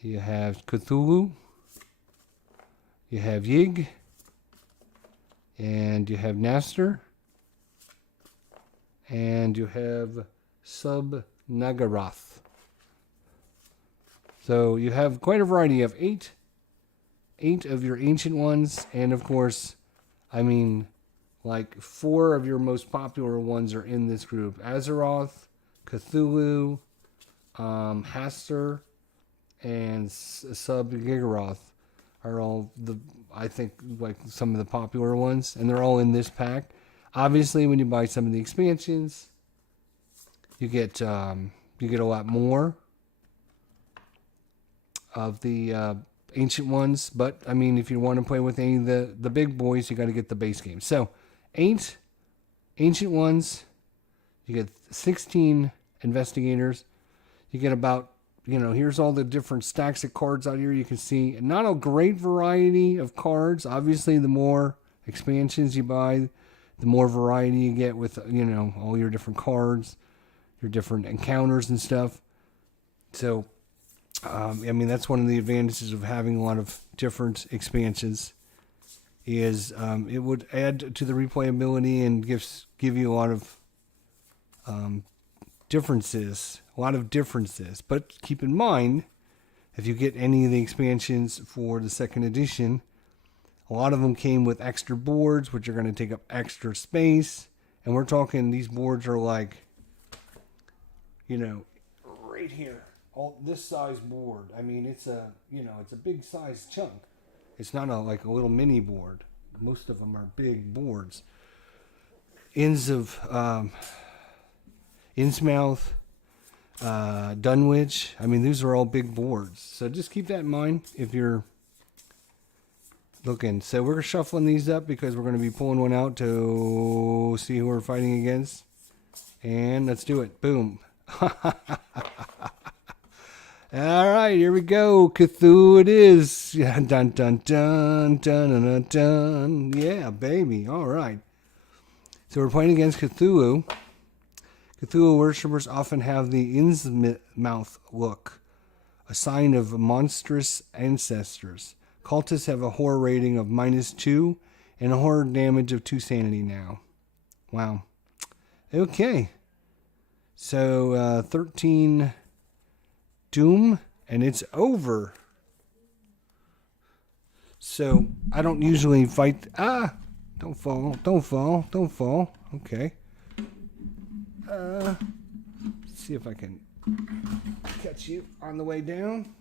You have Cthulhu. You have Yig. And you have Naster. And you have Sub-Nagaroth. So you have quite a variety of eight of your ancient ones. And of course, I mean, like 4 of your most popular ones are in this group. Azeroth, Cthulhu, Haster, and Sub-Gigaroth are all I think like some of the popular ones, and they're all in this pack. Obviously, when you buy some of the expansions, you get a lot more of the ancient ones. But I mean, if you want to play with any of the big boys, you got to get the base game. So 8 ancient ones. You get 16 investigators. You get about, here's all the different stacks of cards out here. You can see not a great variety of cards. Obviously, the more expansions you buy, the more variety you get with, all your different cards, your different encounters and stuff. So, that's one of the advantages of having a lot of different expansions is it would add to the replayability and give you a lot of differences. But keep in mind, if you get any of the expansions for the second edition, a lot of them came with extra boards, which are going to take up extra space. And we're talking, these boards are like, right here. All this size board. I mean, it's a big size chunk. It's not like a little mini board. Most of them are big boards. Innsmouth, Dunwich. I mean, these are all big boards. So just keep that in mind if you're looking. So we're shuffling these up because we're going to be pulling one out to see who we're fighting against. And let's do it. Boom. All right, here we go. Cthulhu it is. Yeah, dun dun dun dun dun dun dun. Yeah, baby. All right. So we're playing against Cthulhu. Cthulhu worshippers often have the Innsmouth look, a sign of monstrous ancestors. Cultists have a horror rating of -2 and a horror damage of 2 sanity now. Wow. Okay. So 13 doom, and it's over. So I don't usually fight. Don't fall. Okay. Let's see if I can catch you on the way down.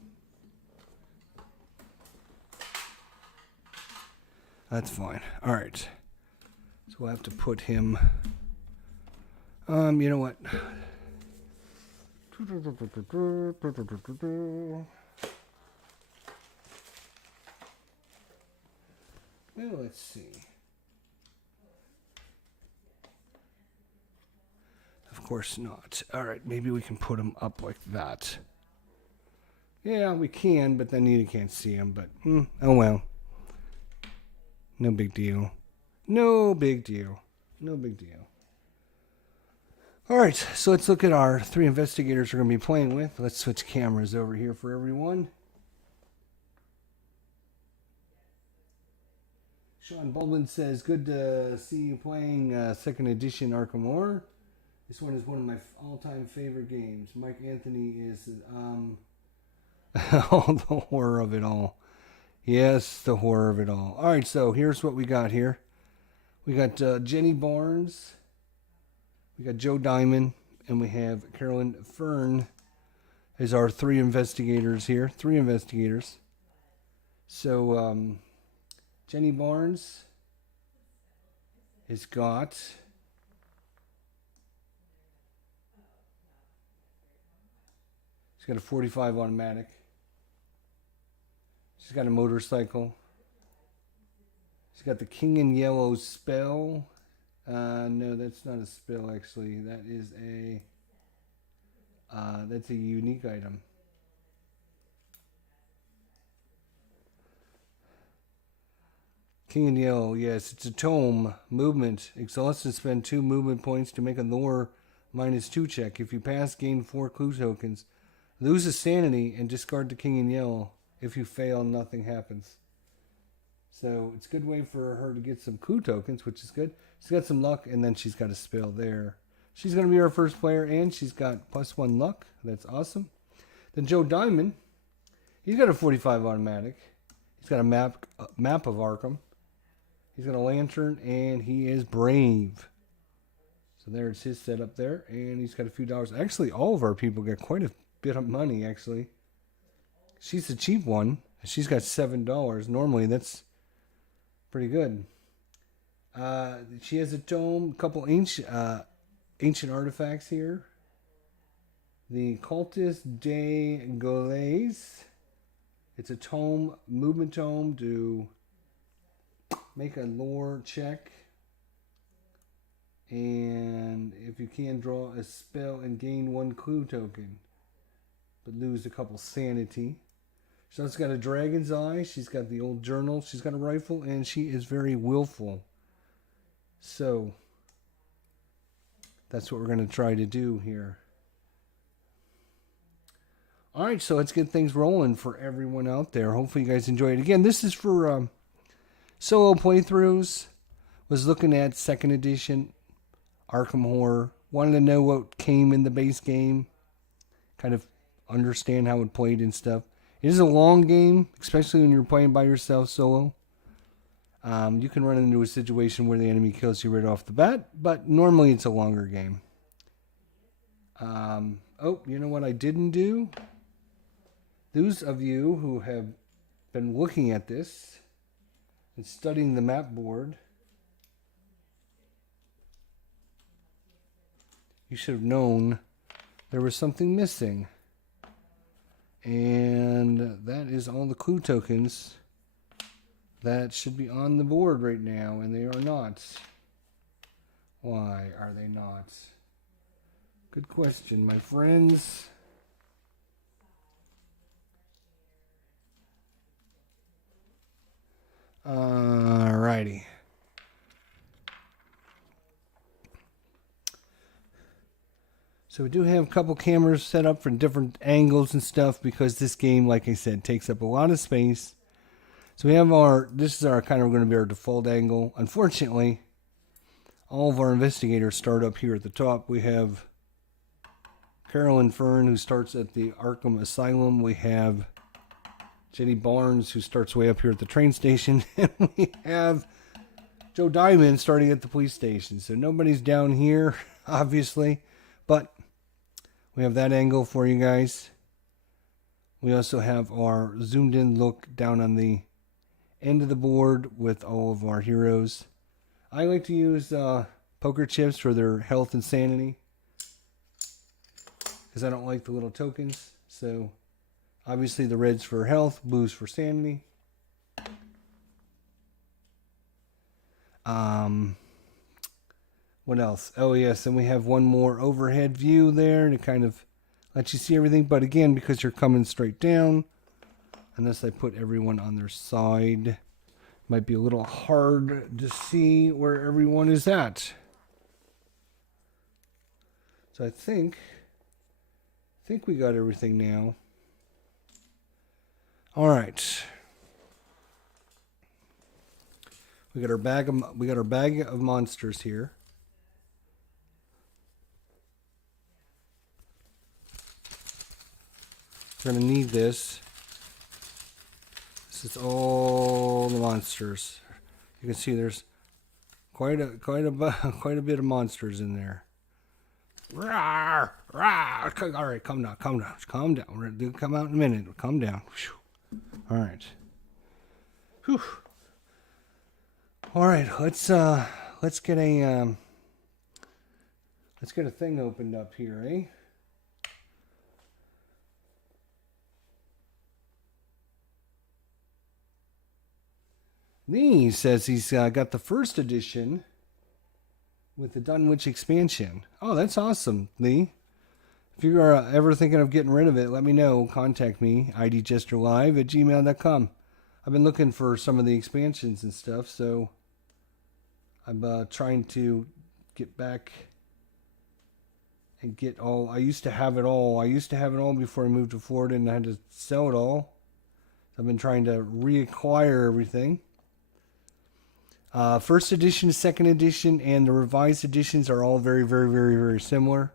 That's fine. All right. So we'll have to put him. You know what? Well, let's see. Of course not. All right, maybe we can put him up like that. Yeah, we can, but then you can't see him. But, oh well. No big deal. All right, so let's look at our 3 investigators we're going to be playing with. Let's switch cameras over here for everyone. Sean Baldwin says, good to see you playing 2nd edition Arkham Horror. This one is one of my all-time favorite games. Mike Anthony is oh, the horror of it all. Yes, the horror of it all. All right, so here's what we got here. We got Jenny Barnes. We got Joe Diamond. And we have Carolyn Fern as our 3 investigators here. 3 investigators. So Jenny Barnes has got... She's got a 45 automatic. She's got a motorcycle. She's got the King in Yellow spell. No, that's not a spell actually. That is that's a unique item. King in Yellow, yes, it's a tome. Movement. Exhaust and spend 2 movement points to make a lore -2 check. If you pass, gain 4 clue tokens. Loses sanity and discard the king in yellow. If you fail, nothing happens. So it's a good way for her to get some clue tokens, which is good. She's got some luck, and then she's got a spell there. She's going to be our first player, and she's got +1 luck. That's awesome. Then Joe Diamond, he's got a 45 automatic. He's got a map of Arkham. He's got a lantern, and he is brave. So there's his setup there, and he's got a few dollars. Actually, all of our people got quite a bit of money, actually. She's the cheap one. She's got $7. Normally, that's pretty good. She has a tome, a couple ancient artifacts here. The Cultists de Gaules. It's a tome, movement tome to make a lore check. And if you can, draw a spell and gain 1 clue token. But lose a couple sanity. She's also got a dragon's eye. She's got the old journal. She's got a rifle. And she is very willful. So that's what we're going to try to do here. All right, so let's get things rolling for everyone out there. Hopefully you guys enjoy it. Again, this is for solo playthroughs. Was looking at 2nd edition Arkham Horror. Wanted to know what came in the base game. Kind of understand how it played and stuff. It is a long game, especially when you're playing by yourself solo. You can run into a situation where the enemy kills you right off the bat, but normally it's a longer game. Oh, you know what I didn't do? Those of you who have been looking at this and studying the map board, you should have known there was something missing. And that is all the clue tokens that should be on the board right now, and they are not. Why are they not? Good question, my friends. Alrighty. So we do have a couple cameras set up for different angles and stuff because this game, like I said, takes up a lot of space. So we have this is our kind of going to be our default angle. Unfortunately, all of our investigators start up here at the top. We have Carolyn Fern, who starts at the Arkham Asylum. We have Jenny Barnes, who starts way up here at the train station. And we have Joe Diamond starting at the police station. So nobody's down here, obviously. But we have that angle for you guys. We also have our zoomed in look down on the end of the board with all of our heroes. I like to use poker chips for their health and sanity, because I don't like the little tokens. So obviously the red's for health, blue's for sanity. What else? Oh yes, and we have one more overhead view there to kind of let you see everything. But again, because you're coming straight down, unless I put everyone on their side, might be a little hard to see where everyone is at. So I think we got everything now. All right. We got our bag of monsters here. We're gonna need this. This is all the monsters. You can see there's quite a bit of monsters in there. Rawr, rawr. All right, calm down. We're gonna do come out in a minute. Calm down. All right. Whew. All right, let's get a thing opened up here, eh? Lee says he's got the first edition with the Dunwich expansion. Oh, that's awesome, Lee. If you're ever thinking of getting rid of it, let me know. Contact me, idjesterlive@gmail.com. I've been looking for some of the expansions and stuff, so I'm trying to get back get all. I used to have it all. I used to have it all before I moved to Florida, and I had to sell it all. So I've been trying to reacquire everything. First edition, second edition, and the revised editions are all very, very, very, very similar.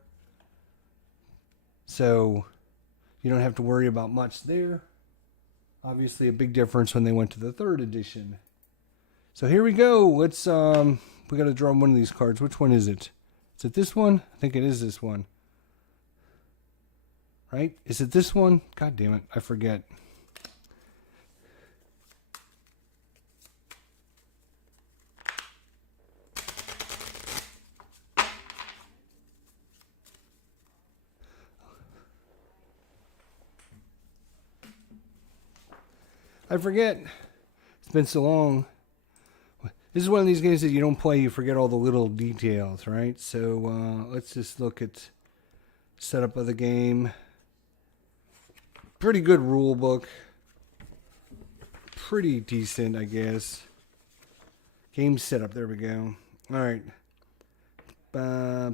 So you don't have to worry about much there. Obviously, a big difference when they went to the third edition. So here we go. Let's we got to draw one of these cards. Which one is it? Is it this one? I think it is this one. Right? Is it this one? God damn it. I forget. I forget. It's been so long. This is one of these games that you don't play, you forget all the little details, right? So let's just look at setup of the game. Pretty good rule book. Pretty decent, I guess. Game setup, there we go. Alright.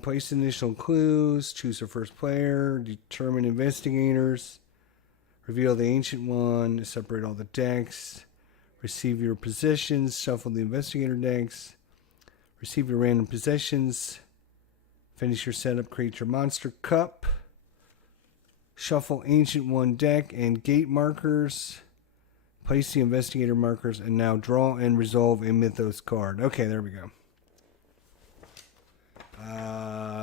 Place initial clues, choose the first player, determine investigators. Reveal the ancient one, separate all the decks, receive your possessions, shuffle the investigator decks, receive your random possessions, finish your setup, create your monster cup, shuffle ancient one deck and gate markers, place the investigator markers, and now draw and resolve a Mythos card. Okay, there we go.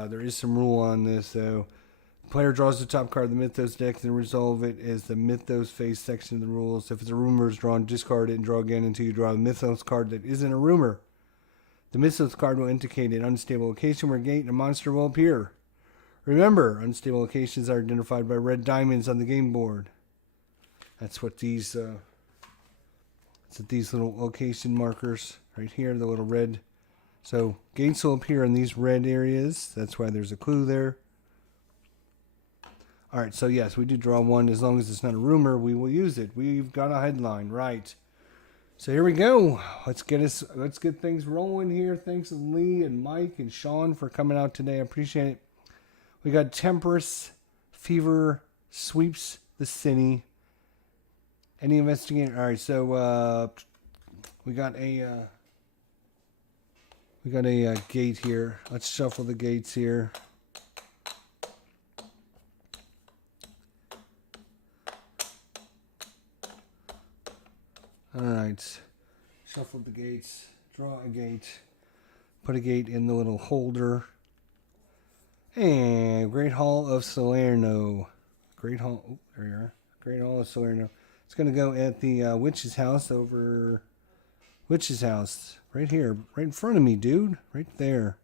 There is some rule on this, though. Player draws the top card of the Mythos deck, then resolve it as the Mythos Phase section of the rules. If it's a rumor is drawn, discard it and draw again until you draw the Mythos card that isn't a rumor. The Mythos card will indicate an unstable location where a gate and a monster will appear. Remember, unstable locations are identified by red diamonds on the game board. That's what these little location markers right here, the little red. So gates will appear in these red areas. That's why there's a clue there. All right, so yes, we do draw one. As long as it's not a rumor, we will use it. We've got a headline, right? So here we go. Let's get things rolling here. Thanks to Lee and Mike and Sean for coming out today. I appreciate it. We got Temperance Fever sweeps the city. Any investigator? All right, so we got a gate here. Let's shuffle the gates here. Alright, shuffle the gates, draw a gate, put a gate in the little holder, and Great Hall of Salerno. Great Hall, oh, there you are. Great Hall of Salerno. It's going to go at the witch's house over, witch's house, right here, right in front of me, dude, right there.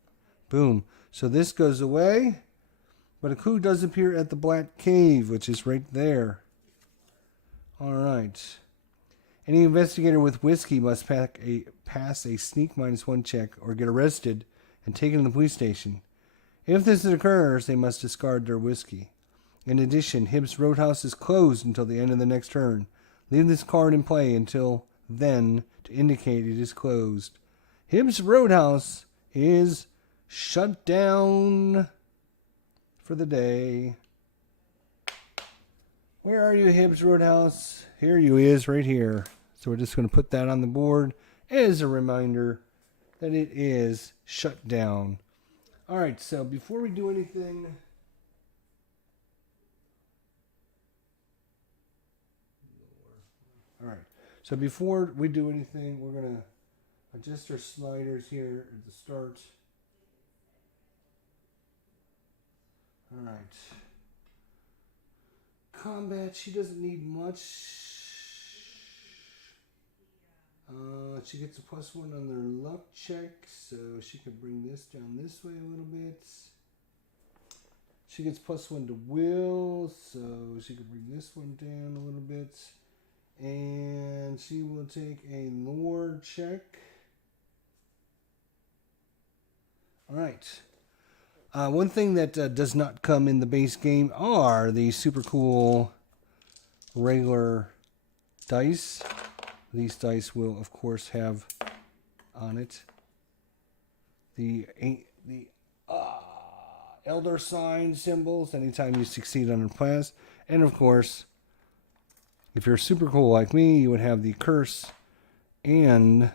Boom. So this goes away, but a clue does appear at the Black Cave, which is right there. Alright. Any investigator with whiskey must pass a sneak -1 check or get arrested and taken to the police station. If this occurs, they must discard their whiskey. In addition, Hibbs Roadhouse is closed until the end of the next turn. Leave this card in play until then to indicate it is closed. Hibbs Roadhouse is shut down for the day. Where are you, Hibbs Roadhouse? Here you is, right here. So we're just going to put that on the board as a reminder that it is shut down. All right, so before we do anything, we're going to adjust our sliders here at the start. All right. Combat, she doesn't need much. She gets a +1 on their luck check, so she can bring this down this way a little bit. She gets +1 to will, so she can bring this one down a little bit. And she will take a lore check. Alright. One thing that does not come in the base game are the super cool regular dice. These dice will, of course, have on it elder sign symbols anytime you succeed on a quest. And of course, if you're super cool like me, you would have the curse and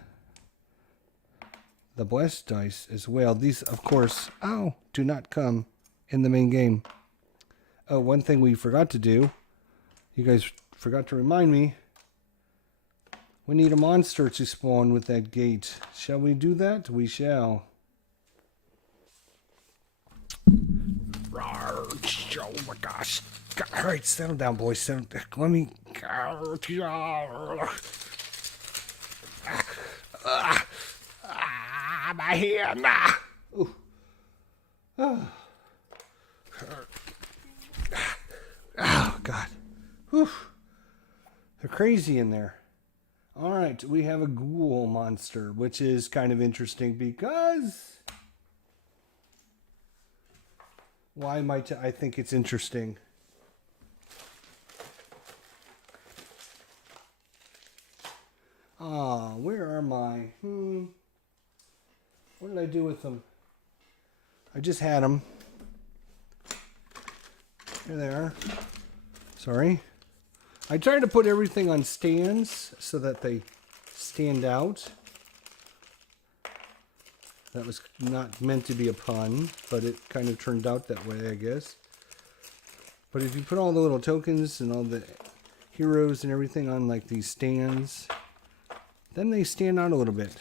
the blessed dice as well. These, of course, do not come in the main game. Oh, one thing we forgot to do, you guys forgot to remind me, we need a monster to spawn with that gate. Shall we do that? We shall. Oh my gosh. All right, settle down, boys. Settle down. Let me... my hand. Ooh. Oh, God. Whew. They're crazy in there. All right, we have a ghoul monster, which is kind of interesting because... Why might I think it's interesting? Where are my... What did I do with them? I just had them. Here they are. Sorry. I tried to put everything on stands so that they stand out. That was not meant to be a pun, but it kind of turned out that way, I guess. But if you put all the little tokens and all the heroes and everything on like these stands, then they stand out a little bit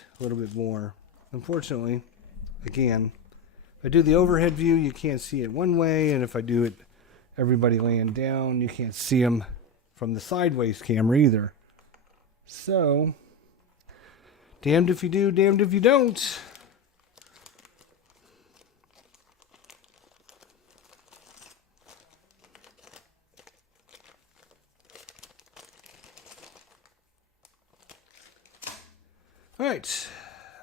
more. Unfortunately, again, if I do the overhead view, you can't see it one way, and if I do it everybody laying down, you can't see them from the sideways camera either. So, damned if you do, damned if you don't. Alright,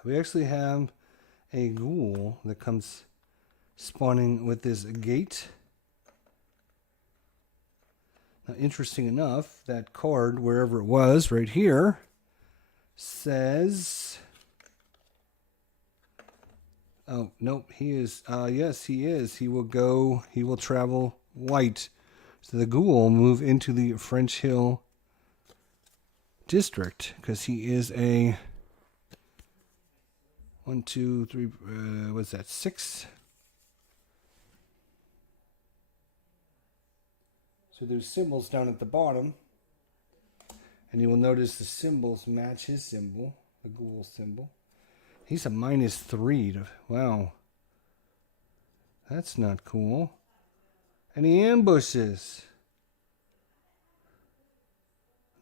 we actually have a ghoul that comes spawning with this gate. Now, interesting enough, that card, wherever it was, right here, says... Oh, nope, he is. Yes, he is. He will travel white. So the ghoul will move into the French Hill district, because he is a... 1, 2, 3, what's that, 6? So there's symbols down at the bottom. And you will notice the symbols match his symbol, the ghoul symbol. He's a -3 to, wow. That's not cool. And he ambushes.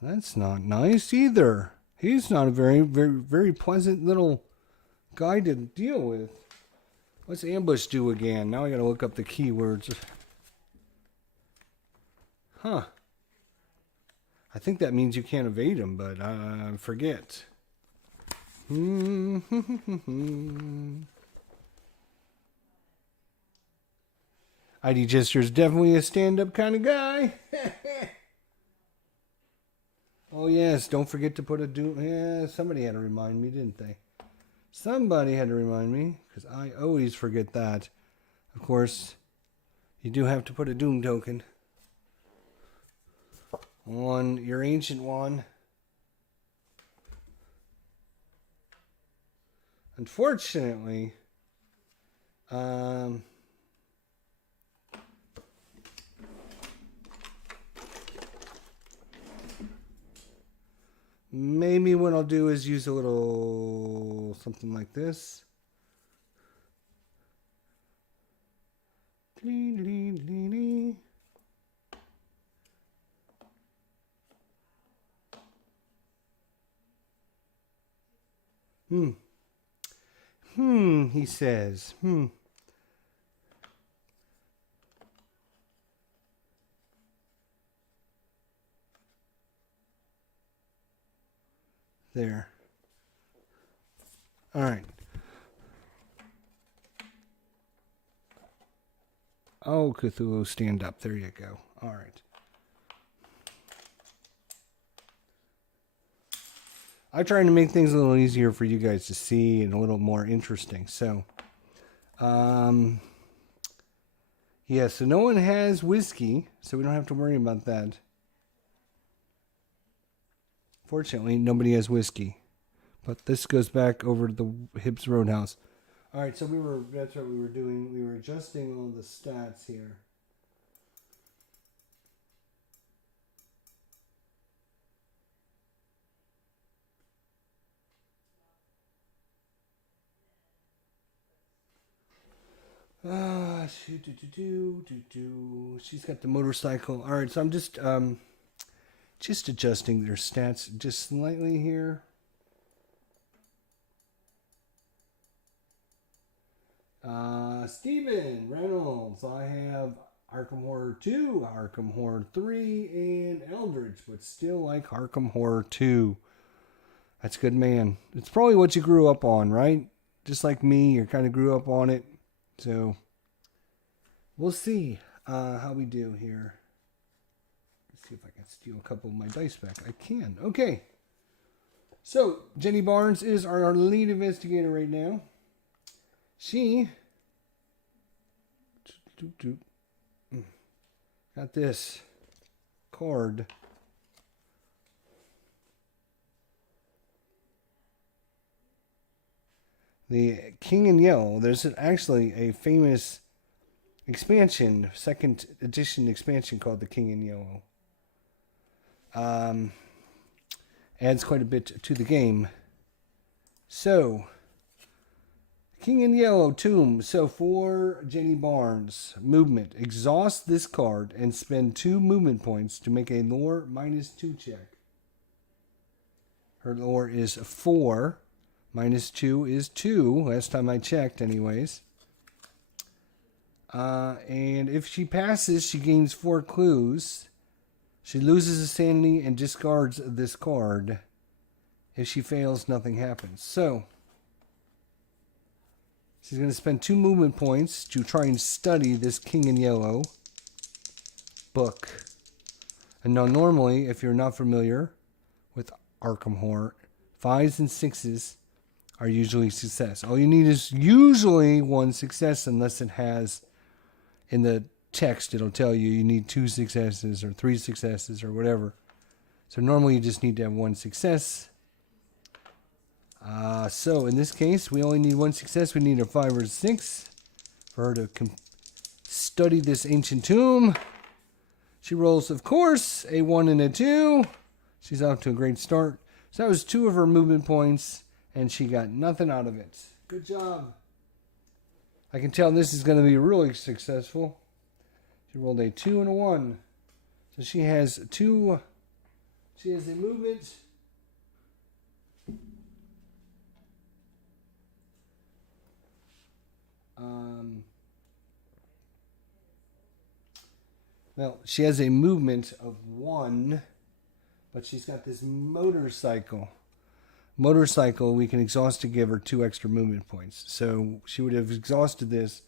That's not nice either. He's not a very, very, very pleasant little guy to deal with. What's ambush do again? Now I gotta look up the keywords. Huh. I think that means you can't evade him, but I forget. ID Jester's definitely a stand-up kind of guy. Oh yes, don't forget to put a doom. Yeah, somebody had to remind me, didn't they? Somebody had to remind me, because I always forget that. Of course, you do have to put a doom token on your ancient one. Unfortunately, maybe what I'll do is use a little something like this. He says. There. All right. Oh, Cthulhu, stand up. There you go. All right. I'm trying to make things a little easier for you guys to see and a little more interesting. So, Yeah, so no one has whiskey, so we don't have to worry about that. Fortunately, nobody has whiskey. But this goes back over to the Hibbs Roadhouse. All right, so that's what we were doing. We were adjusting all the stats here. She's got the motorcycle. All right, so I'm just adjusting their stats just slightly here. Steven Reynolds. I have Arkham Horror 2, Arkham Horror 3, and Eldritch, but still like Arkham Horror 2. That's good, man. It's probably what you grew up on, right? Just like me, you kind of grew up on it. So, we'll see how we do here. Let's see if I can steal a couple of my dice back. I can. Okay. So, Jenny Barnes is our lead investigator right now. She got this card. The King in Yellow. There's actually a famous expansion, second edition expansion called the King in Yellow. Adds quite a bit to the game. So, King in Yellow Tomb. So for Jenny Barnes, movement. Exhaust this card and spend 2 movement points to make a lore -2 check. Her lore is 4. -2 is 2. Last time I checked, anyways. And if she passes, she gains 4 clues. She loses a sanity and discards this card. If she fails, nothing happens. So, she's going to spend 2 movement points to try and study this King in Yellow book. And now, normally, if you're not familiar with Arkham Horror, 5s and 6s are usually success. All you need is usually 1 success, unless it has, in the text, it'll tell you need 2 successes or 3 successes or whatever. So normally you just need to have 1 success. So in this case, we only need 1 success. We need a 5 or 6 for her to study this ancient tomb. She rolls, of course, a 1 and a 2. She's off to a great start. So that was 2 of her movement points, and she got nothing out of it. Good job. I can tell this is going to be really successful. She rolled a 2 and a 1. So she has a movement. Well, she has a movement of 1, but she's got this motorcycle. Motorcycle, we can exhaust to give her 2 extra movement points. So she would have exhausted this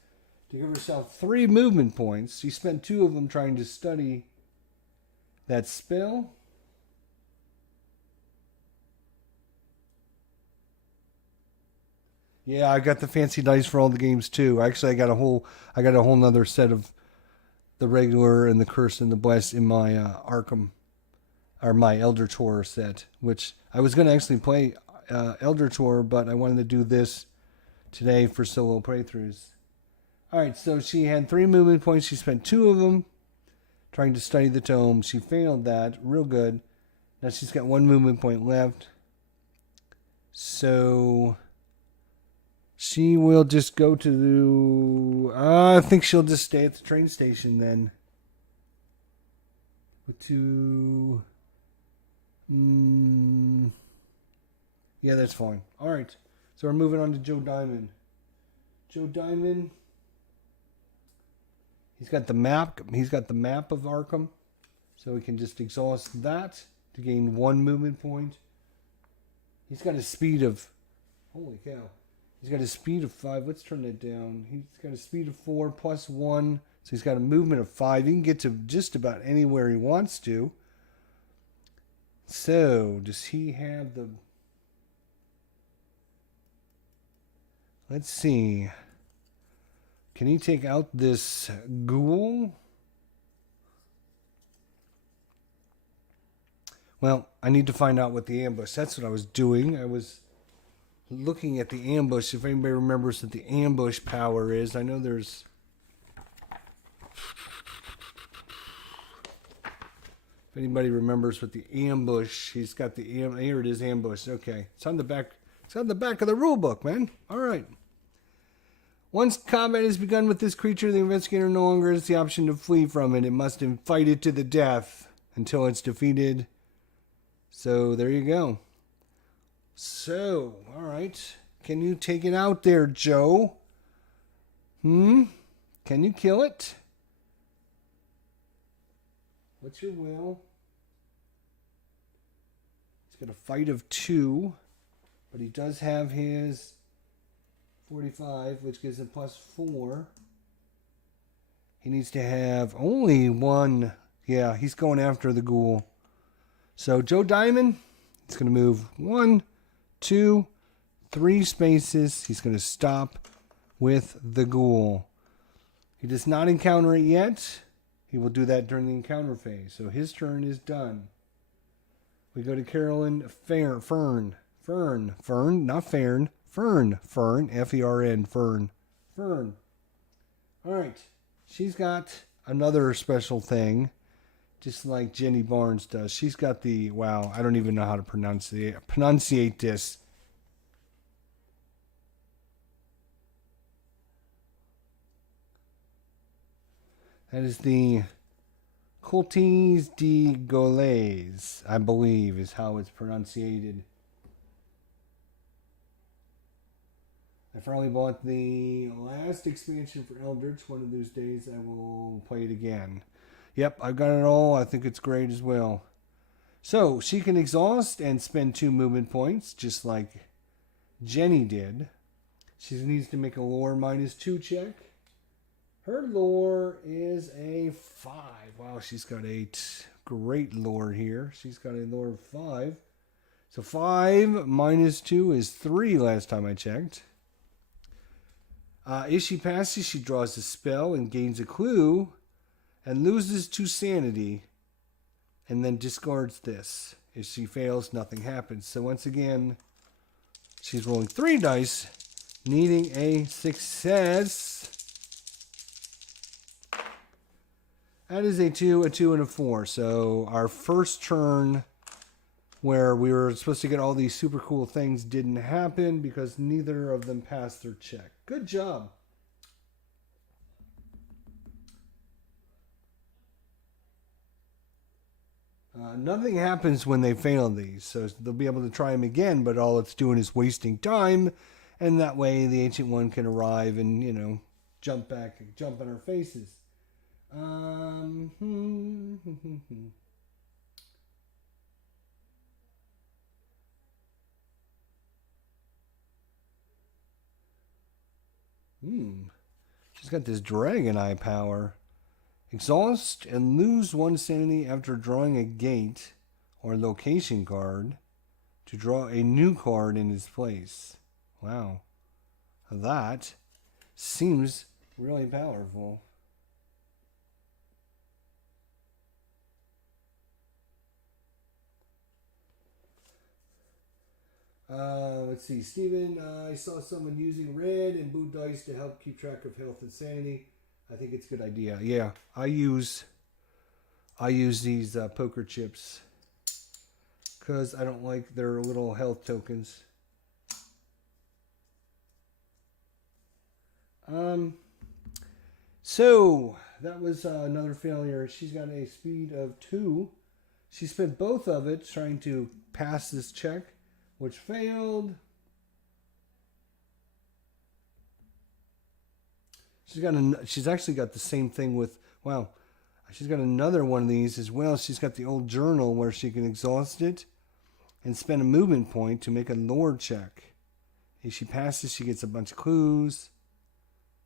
to give herself 3 movement points. She spent 2 of them trying to study that spell. Yeah, I got the fancy dice for all the games too. Actually, I got a whole nother set of the regular and the curse and the bless in my Arkham, or my Elder Tour set, which I was going to actually play Elder Tour, but I wanted to do this today for solo playthroughs. All right, so she had 3 movement points. She spent 2 of them trying to study the tome. She failed that real good. Now she's got 1 movement point left. So she will just go to I think she'll just stay at the train station then. Yeah, that's fine. All right. So we're moving on to Joe Diamond. Joe Diamond. He's got the map. He's got the map of Arkham. So we can just exhaust that to gain 1 movement point. He's got a speed of, holy cow. He's got a speed of 5. Let's turn that down. He's got a speed of 4 plus 1. So he's got a movement of 5. He can get to just about anywhere he wants to. So, does he have the... Let's see. Can he take out this ghoul? Well, I need to find out what the ambush. That's what I was doing. I was looking at the ambush. If anybody remembers what the ambush power is. I know there's... If anybody remembers what the ambush... He's got the... Here it is, ambush. Okay. It's on the back... It's on the back of the rule book, man. All right. Once combat has begun with this creature, the investigator no longer has the option to flee from it. It must fight it to the death until it's defeated. So, there you go. So, all right. Can you take it out there, Joe? Can you kill it? What's your will? He's got a fight of 2. But he does have his 45, which gives him +4. He needs to have only 1. Yeah, he's going after the ghoul. So Joe Diamond, he's going to move 1, 2, 3 spaces. He's going to stop with the ghoul. He does not encounter it yet. He will do that during the encounter phase. So his turn is done. We go to Carolyn Fern. Fern, not Fern. Fern, F-E-R-N, Fern. All right. She's got another special thing, just like Jenny Barnes does. She's got the, wow, I don't even know how to pronunciate this. That is the Cultists de Gaules, I believe, is how it's pronounced. I finally bought the last expansion for Eldritch. One of those days I will play it again. Yep, I've got it all. I think it's great as well. So, she can exhaust and spend 2 movement points, just like Jenny did. She needs to make a lore -2 check. Her lore is a 5. Wow, she's got a great lore here. She's got a lore of 5. So 5 -2 is 3 last time I checked. If she passes, she draws a spell and gains a clue and loses 2 sanity and then discards this. If she fails, nothing happens. So once again, she's rolling 3 dice, needing a success. That is a 2, a 2, and a 4. So our first turn where we were supposed to get all these super cool things didn't happen because neither of them passed their check. Good job. Nothing happens when they fail these, so they'll be able to try them again, but all it's doing is wasting time, and that way the Ancient One can arrive and, you know, jump in our faces. She's got this Dragon Eye power. Exhaust and lose 1 sanity after drawing a gate or location card to draw a new card in its place. Wow. That seems really powerful. Let's see. Steven, I saw someone using red and blue dice to help keep track of health and sanity. I think it's a good idea. Yeah, I use these poker chips because I don't like their little health tokens. So that was another failure. She's got a speed of 2. She spent both of it trying to pass this check, which failed. She's actually got the same thing with, wow, she's got another one of these as well. She's got the old journal where she can exhaust it and spend a movement point to make a lore check. If she passes, she gets a bunch of clues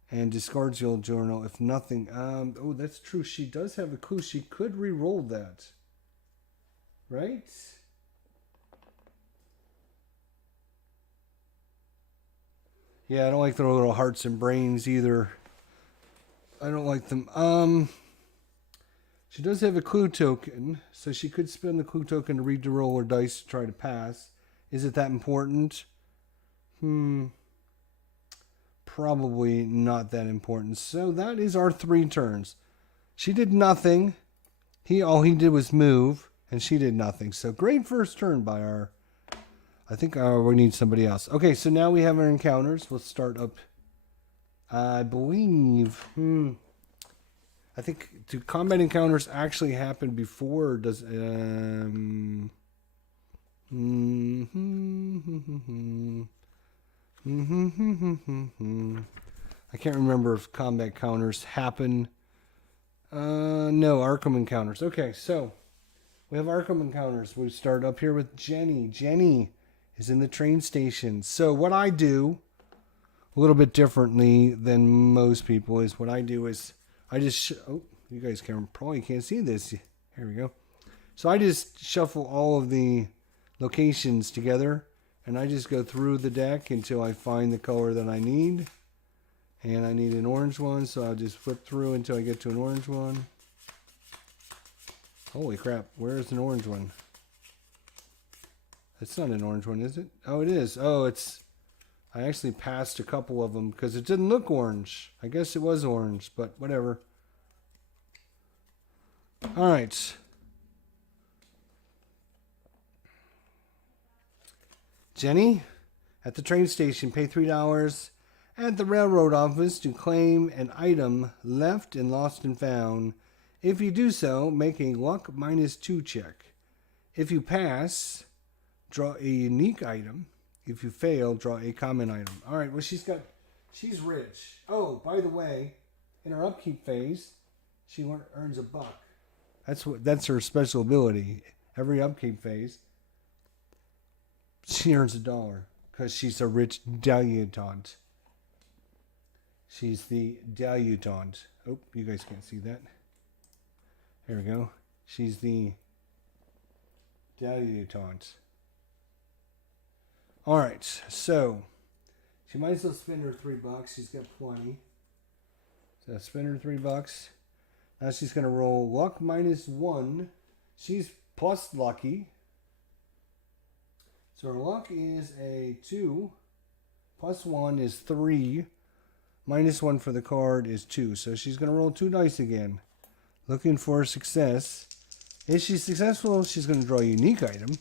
and discards the old journal. If nothing, oh, that's true. She does have a clue. She could re-roll that, right? Yeah, I don't like the little hearts and brains either. I don't like them. She does have a clue token, so she could spend the clue token to read the roll or dice to try to pass. Is it that important? Probably not that important. So that is our 3 turns. She did nothing. All he did was move, and she did nothing. So great first turn by our... I think we need somebody else. Okay, so now we have our encounters. We'll start up. I believe... I think, do combat encounters actually happen before, or does... I can't remember if combat encounters happen. No, Arkham encounters. Okay, so we have Arkham encounters. We start up here with Jenny. Jenny is in the train station. So what I do, a little bit differently than most people, is what I do is I just... you guys probably can't see this. Here we go. So I just shuffle all of the locations together, and I just go through the deck until I find the color that I need. And I need an orange one, so I'll just flip through until I get to an orange one. Holy crap, where's an orange one? It's not an orange one, is it? Oh, it is. Oh, it's... I actually passed a couple of them because it didn't look orange. I guess it was orange, but whatever. All right. Jenny, at the train station, pay $3 at the railroad office to claim an item left and lost and found. If you do so, make a luck -2 check. If you pass, draw a unique item. If you fail, draw a common item. All right, well, she's rich. Oh, by the way, in her upkeep phase, she earns $1. That's her special ability. Every upkeep phase, she earns $1 because she's a rich debutante. She's the debutante. Oh, you guys can't see that. There we go. She's the debutante. All right, so she might as well spend her $3. She's got plenty. So spend her $3. Now she's going to roll luck -1. She's plus lucky. So her luck is a 2. Plus 1 is 3. -1 for the card is 2. So she's going to roll 2 dice again. Looking for success. If she's successful, she's going to draw a unique item.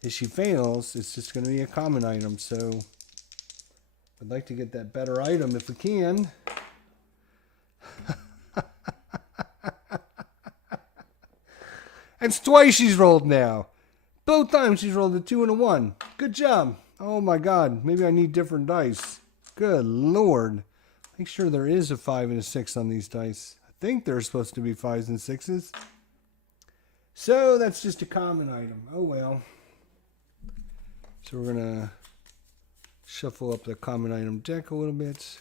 If she fails, it's just going to be a common item. So I'd like to get that better item if we can. It's twice she's rolled now. Both times she's rolled a 2 and a 1. Good job. Oh my God. Maybe I need different dice. Good Lord. Make sure there is a 5 and a 6 on these dice. I think they're supposed to be 5s and 6s. So that's just a common item. Oh well. So we're going to shuffle up the common item deck a little bit.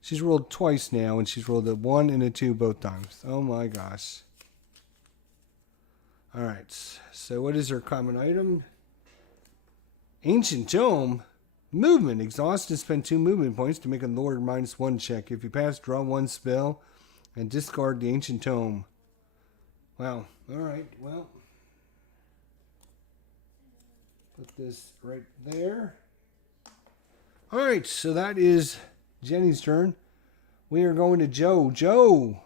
She's rolled twice now, and she's rolled a 1 and a 2 both times. Oh my gosh. All right. So what is her common item? Ancient Tome. Movement. Exhaust and spend 2 movement points to make a Lord -1 check. If you pass, draw 1 spell and discard the Ancient Tome. Wow. All right. Well, put this right there. All right. So that is Jenny's turn. We are going to Joe. Joe.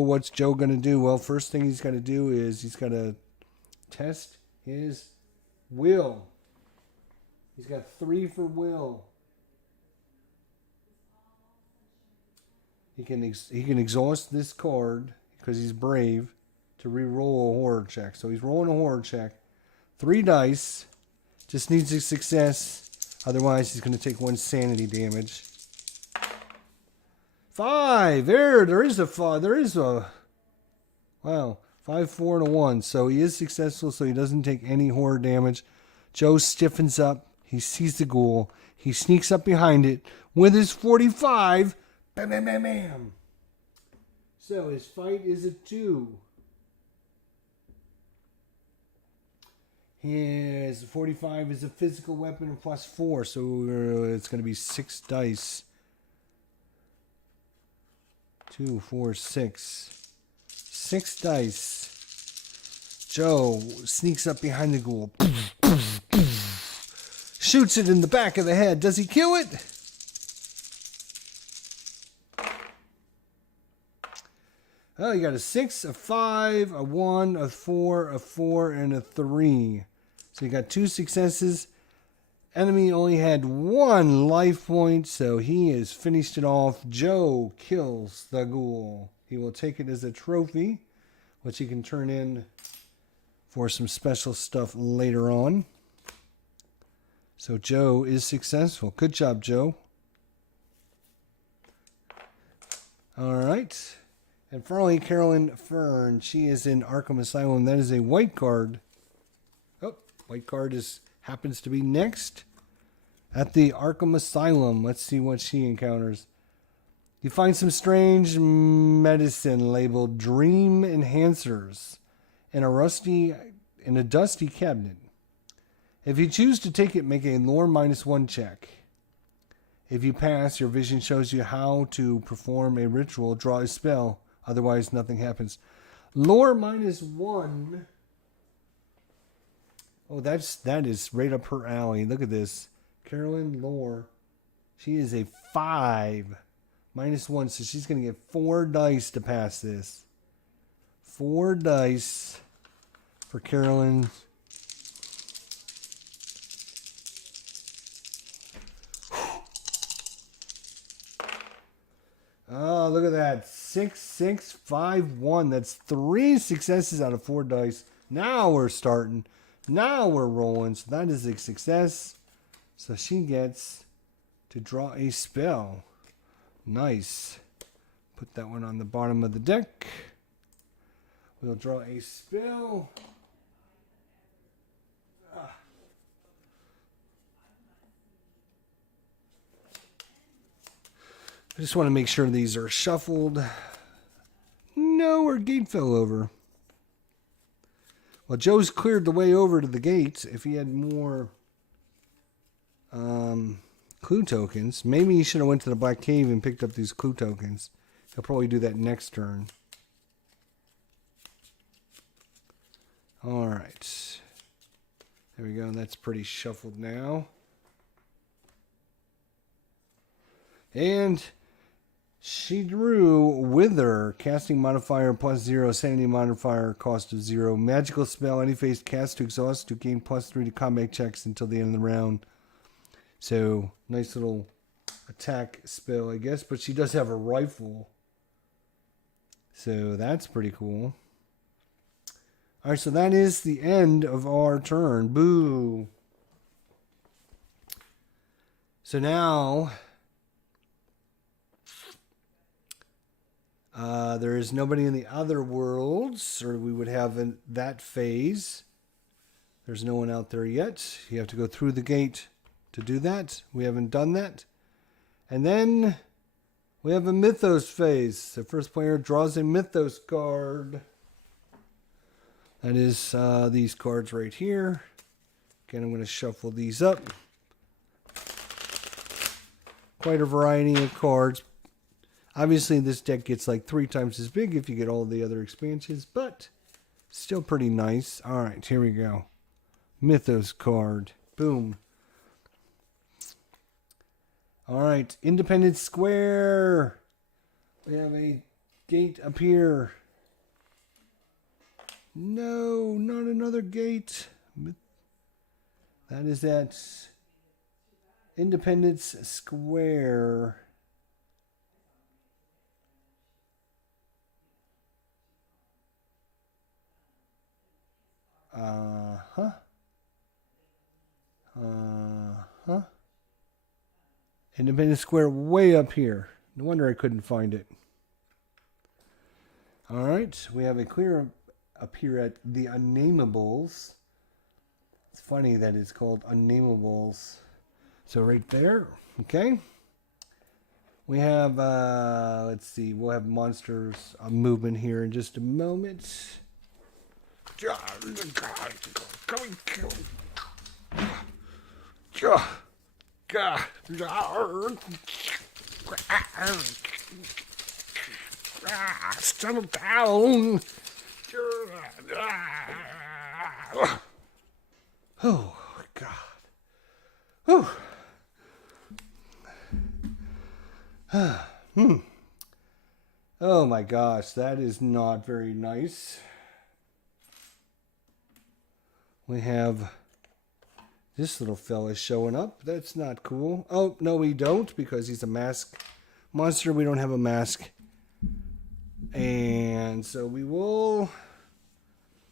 What's Joe going to do? Well, first thing he's got to do is he's got to test his will. He's got 3 for will. He can exhaust this card because he's brave to re-roll a horror check. So he's rolling a horror check. 3 dice. Just needs a success. Otherwise, he's going to take 1 sanity damage. 5. There is a 5. There is a... Wow. 5, 4, and a 1. So he is successful, so he doesn't take any horror damage. Joe stiffens up. He sees the ghoul. He sneaks up behind it with his 45. Bam, bam, bam, bam. So his fight is a 2. His 45 is a physical weapon and +4, so it's going to be 6 dice. 2, 4, 6. 6 dice. Joe sneaks up behind the ghoul. Shoots it in the back of the head. Does he kill it? Oh, you got a 6, a 5, a 1, a 4, a 4, and a 3. So you got 2 successes. Enemy only had 1 life point, so he has finished it off. Joe kills the ghoul. He will take it as a trophy, which he can turn in for some special stuff later on. So Joe is successful. Good job, Joe. All right. And finally, Carolyn Fern. She is in Arkham Asylum. That is a white card. Oh, white card happens to be next at the Arkham Asylum. Let's see what she encounters. You find some strange medicine labeled Dream Enhancers in a dusty cabinet. If you choose to take it, make a lore -1 check. If you pass, your vision shows you how to perform a ritual, draw a spell. Otherwise, nothing happens. Lore -1. Oh, that is right up her alley. Look at this. Carolyn Lore. She is a 5. -1, so she's going to get 4 dice to pass this. 4 dice for Carolyn. Oh, look at that. 6, 6, 5, 1. That's 3 successes out of 4 dice. Now we're starting. Now we're rolling. So that is a success. So she gets to draw a spell. Nice. Put that one on the bottom of the deck. We'll draw a spell. I just want to make sure these are shuffled. No, our gate fell over. Well, Joe's cleared the way over to the gate. If he had more clue tokens, maybe he should have went to the Black Cave and picked up these clue tokens. He'll probably do that next turn. All right. There we go. That's pretty shuffled now. And she drew Wither, casting modifier +0, sanity modifier cost of 0. Magical spell, any phase cast to exhaust to gain +3 to combat checks until the end of the round. So, nice little attack spell, I guess. But she does have a rifle. So, that's pretty cool. Alright, so that is the end of our turn. Boo! So now there is nobody in the other worlds, or we would have that phase. There's no one out there yet. You have to go through the gate to do that. We haven't done that. And then we have a Mythos phase. The first player draws a Mythos card. That is these cards right here. Again, I'm going to shuffle these up. Quite a variety of cards. Obviously, this deck gets like 3 times as big if you get all the other expansions, but still pretty nice. All right, here we go. Mythos card. Boom. All right, Independence Square. We have a gate up here. No, not another gate. That is at Independence Square. Independence Square way up here. No wonder I couldn't find it. All right, we have a clear up here at the Unnamables. It's funny that it's called Unnamables. So right there, okay. We have, let's see, we'll have monsters movement here in just a moment. Settle down. Oh, God. Whew. Oh, my gosh. That is not very nice. We have this little fella showing up. That's not cool. Oh, no, we don't, because he's a mask monster. We don't have a mask. And so we will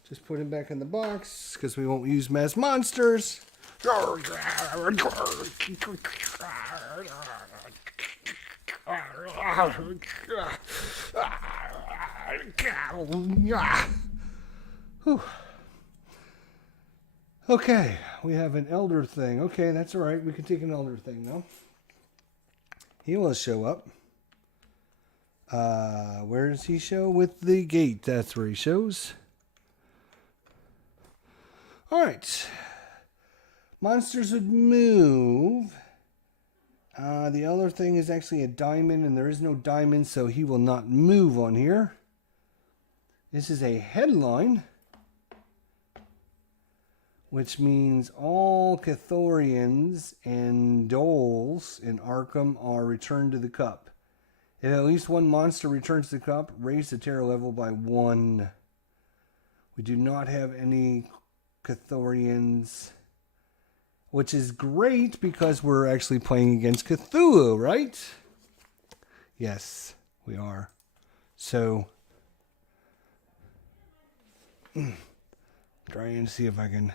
just put him back in the box, because we won't use masked monsters. Whew. Okay, we have an elder thing. Okay, that's all right. We can take an elder thing now. He will show up. Where does he show? With the gate. That's where he shows. All right. Monsters would move. The other thing is actually a diamond, and there is no diamond, so he will not move on here. This is a headline, which means all Cthulhians and Doles in Arkham are returned to the cup. If at least one monster returns to the cup, raise the terror level by 1. We do not have any Cthulhians, which is great because we're actually playing against Cthulhu, right? Yes, we are. So, trying to see if I can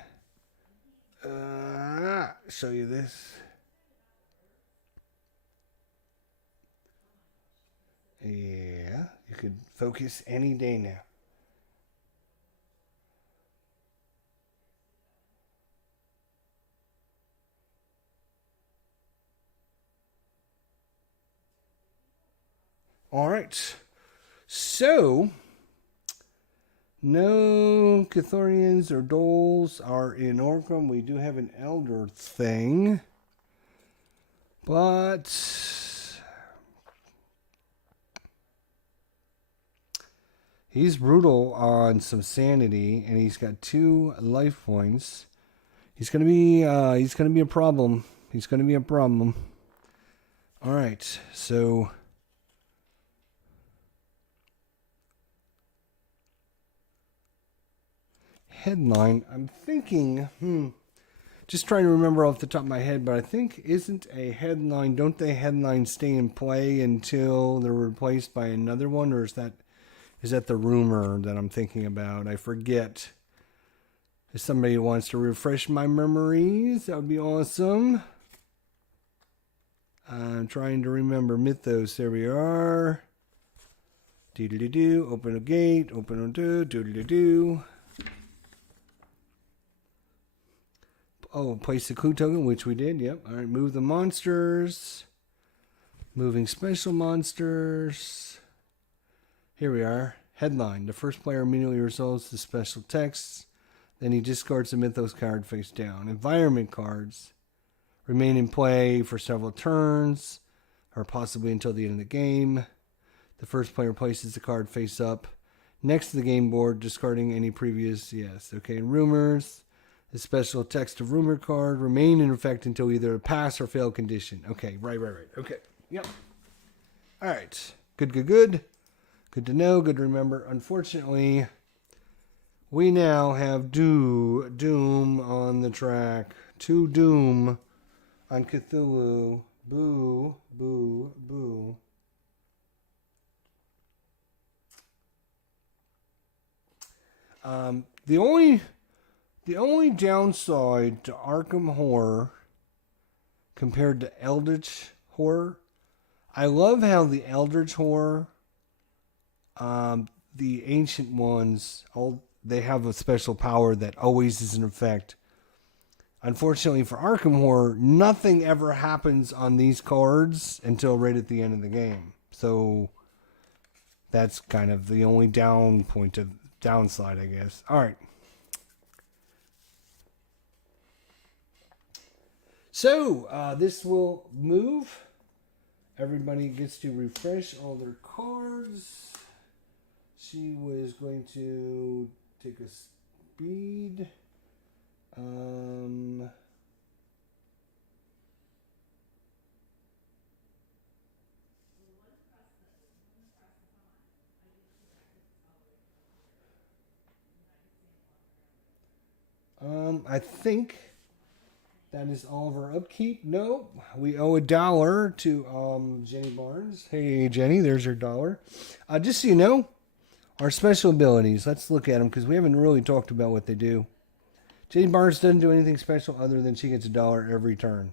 show you this. Yeah, you could focus any day now. All right. So, no Cthulhians or Doles are in Arkham. We do have an Elder thing. But he's brutal on some sanity, and he's got 2 life points. He's gonna be a problem. He's gonna be a problem. All right, so headline. I'm thinking, just trying to remember off the top of my head, but I think isn't a headline. Don't they headlines stay in play until they're replaced by another one, or is that the rumor that I'm thinking about? I forget. If somebody wants to refresh my memories, that would be awesome. I'm trying to remember Mythos. There we are. Do-do-do-do. Open a gate. Open a do-do-do-do. Oh, place the clue token, which we did. Yep. All right. Move the monsters. Moving special monsters. Here we are. Headline. The first player immediately resolves the special text. Then he discards the Mythos card face down. Environment cards remain in play for several turns, or possibly until the end of the game. The first player places the card face up next to the game board, discarding any previous. Yes. Okay. Rumors. The special text of rumor card remain in effect until either a pass or fail condition. Okay, right. Okay, yep. All right, good. Good to know, good to remember. Unfortunately, we now have Doom on the track. 2 Doom on Cthulhu. Boo, boo, boo. The only downside to Arkham Horror compared to Eldritch Horror, I love how the Eldritch Horror, the ancient ones, they have a special power that always is in effect. Unfortunately for Arkham Horror, nothing ever happens on these cards until right at the end of the game. So that's kind of the only downside, I guess. All right. So, this will move. Everybody gets to refresh all their cards. She was going to take a speed. I think that is all of our upkeep. No, we owe $1 to Jenny Barnes. Hey, Jenny, there's your $1. Just so you know, our special abilities. Let's look at them because we haven't really talked about what they do. Jenny Barnes doesn't do anything special other than she gets $1 every turn.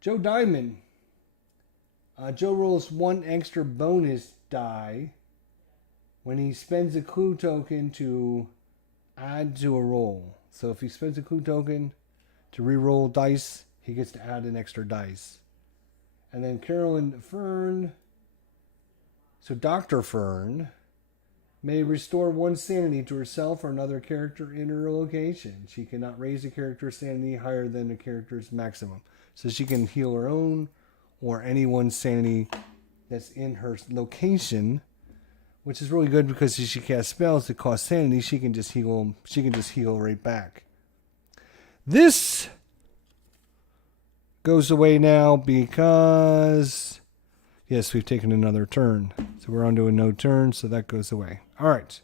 Joe Diamond. Joe rolls 1 extra bonus die when he spends a clue token to add to a roll. So if he spends a clue token to re-roll dice, he gets to add an extra dice. And then Carolyn Fern. So Dr. Fern may restore 1 sanity to herself or another character in her location. She cannot raise a character's sanity higher than the character's maximum. So she can heal her own or anyone's sanity that's in her location, which is really good because if she casts spells that cost sanity, she can just heal. She can just heal right back. This goes away now because yes, we've taken another turn. So we're on to a no turn, so that goes away. All right.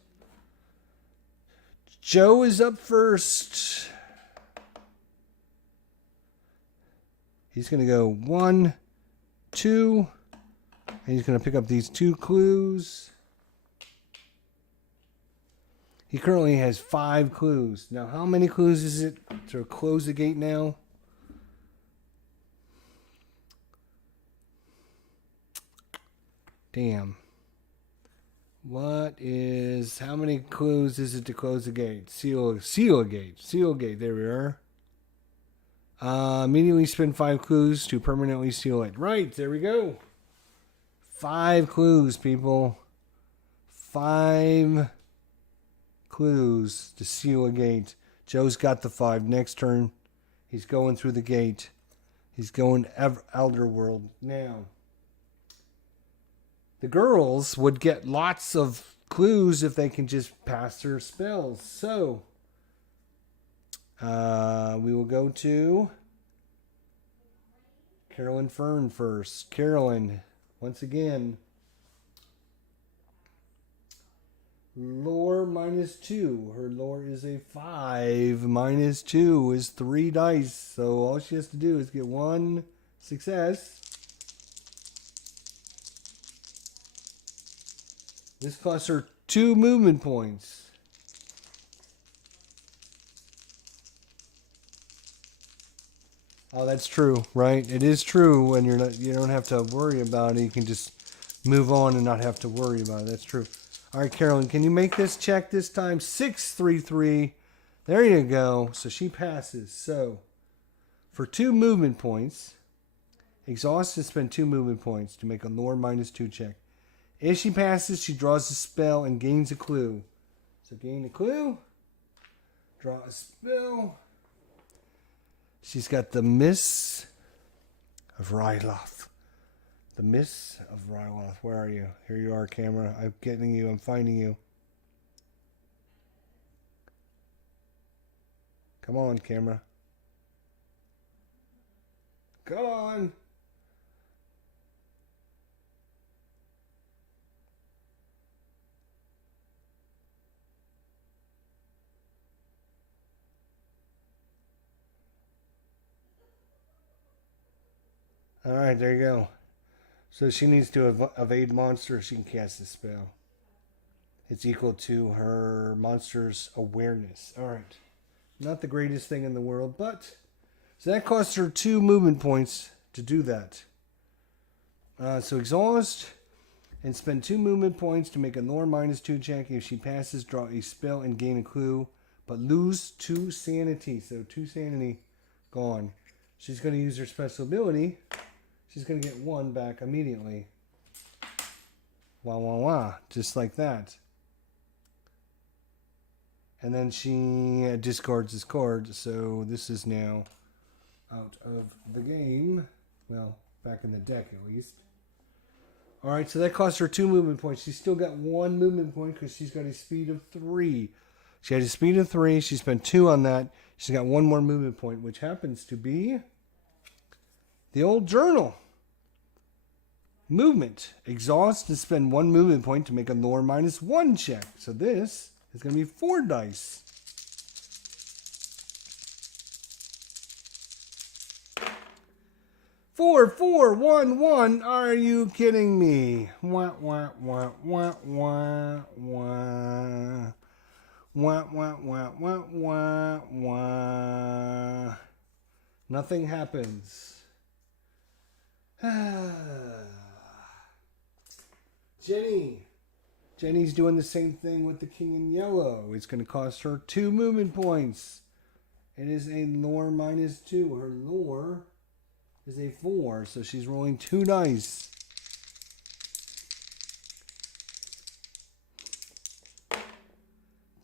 Joe is up first. He's going to go 1, 2, and he's going to pick up these 2 clues. He currently has 5 clues. Now, how many clues is it to close the gate now? Damn. How many clues is it to close the gate? Seal a gate. Seal a gate. There we are. Immediately spend 5 clues to permanently seal it. Right, there we go. 5 clues, people. 5 clues to seal a gate. Joe's got the 5. Next turn, he's going through the gate. He's going Elder World now. The girls would get lots of clues if they can just pass their spells. So, we will go to Carolyn Fern first. Carolyn, once again, lore -2. Her lore is a 5. -2 is 3 dice. So all she has to do is get 1 success. This costs her 2 movement points. Oh, that's true, right? It is true when you don't have to worry about it. You can just move on and not have to worry about it. That's true. All right, Carolyn, can you make this check this time? 633. There you go. So she passes. So for 2 movement points, exhaust and spend 2 movement points to make a lore -2 check. If she passes, she draws a spell and gains a clue. So gain a clue. Draw a spell. She's got the Miss of Ryloth. The Miss of Ryloth. Where are you? Here you are, camera. I'm getting you. I'm finding you. Come on, camera. Come on. All right, there you go. So she needs to evade monster. She can cast the spell. It's equal to her monster's awareness. All right. Not the greatest thing in the world, but so that costs her 2 movement points to do that. So exhaust and spend 2 movement points to make a lore -2 check. If she passes, draw a spell and gain a clue, but lose 2 sanity. So 2 sanity gone. She's going to use her special ability. She's going to get 1 back immediately. Wah, wah, wah. Just like that. And then she discards this card. So this is now out of the game. Well, back in the deck at least. Alright, so that cost her 2 movement points. She's still got 1 movement point because she's got a speed of 3. She had a speed of 3. She spent 2 on that. She's got 1 more movement point, which happens to be the old journal. Movement. Exhaust and spend 1 movement point to make a lore -1 check. So this is going to be 4 dice. Four, 4, 1, 1. Are you kidding me? Wah, wah, wah, wah, wah, wah. Wah, wah, wah, wah, wah, wah. Nothing happens. Jenny's doing the same thing with the king in yellow. It's going to cost her 2 movement points. It is a lore -2. Her lore is a 4, so she's rolling 2 dice.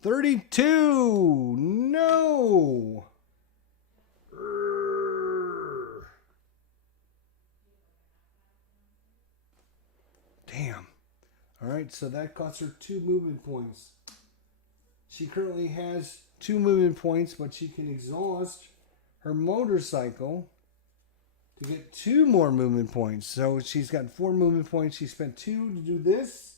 $32. No. Damn. All right, so that costs her 2 movement points. She currently has 2 movement points, but she can exhaust her motorcycle to get 2 more movement points. So she's got 4 movement points. She spent 2 to do this.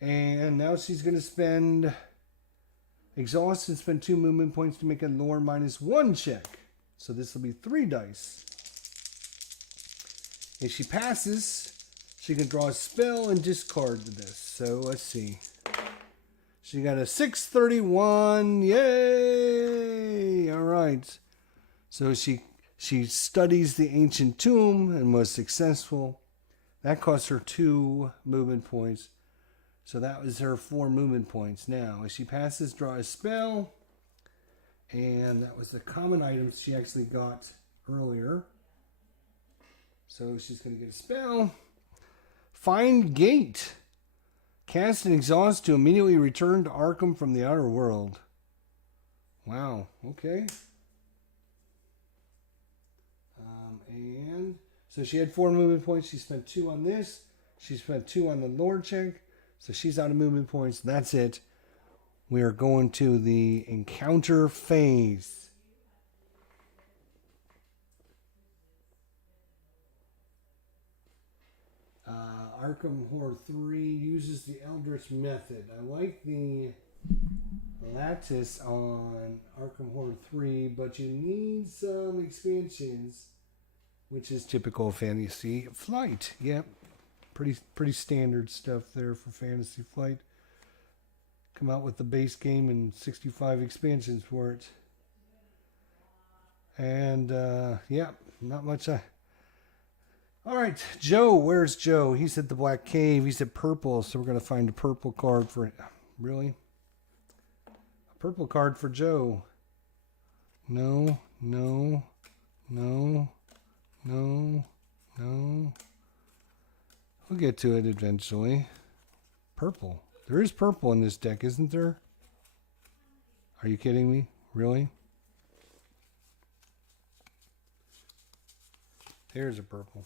And now she's going to spend exhaust and spend 2 movement points to make a lore -1 check. So this will be 3 dice. If she passes, she can draw a spell and discard this. So let's see. She got a 631. Yay! All right. So she studies the ancient tomb and was successful. That cost her 2 movement points. So that was her 4 movement points. Now, if she passes, draw a spell. And that was the common items she actually got earlier. So she's going to get a spell. Find Gate. Cast and exhaust to immediately return to Arkham from the outer world. Wow. Okay. And so she had 4 movement points. She spent 2 on this. She spent 2 on the lore check. So she's out of movement points. That's it. We are going to the encounter phase. Arkham Horror 3 uses the Eldritch method. I like the lattice on Arkham Horror 3, but you need some expansions, which is typical of Fantasy Flight. Yep. Pretty standard stuff there for Fantasy Flight. Come out with the base game and 65 expansions for it. And, yeah, not much. All right, Joe, where's Joe? He's at the Black Cave. He's at purple, so we're going to find a purple card for it. Really? A purple card for Joe. No, no, no, no, no. We'll get to it eventually. Purple. There is purple in this deck, isn't there? Are you kidding me? Really? There's a purple.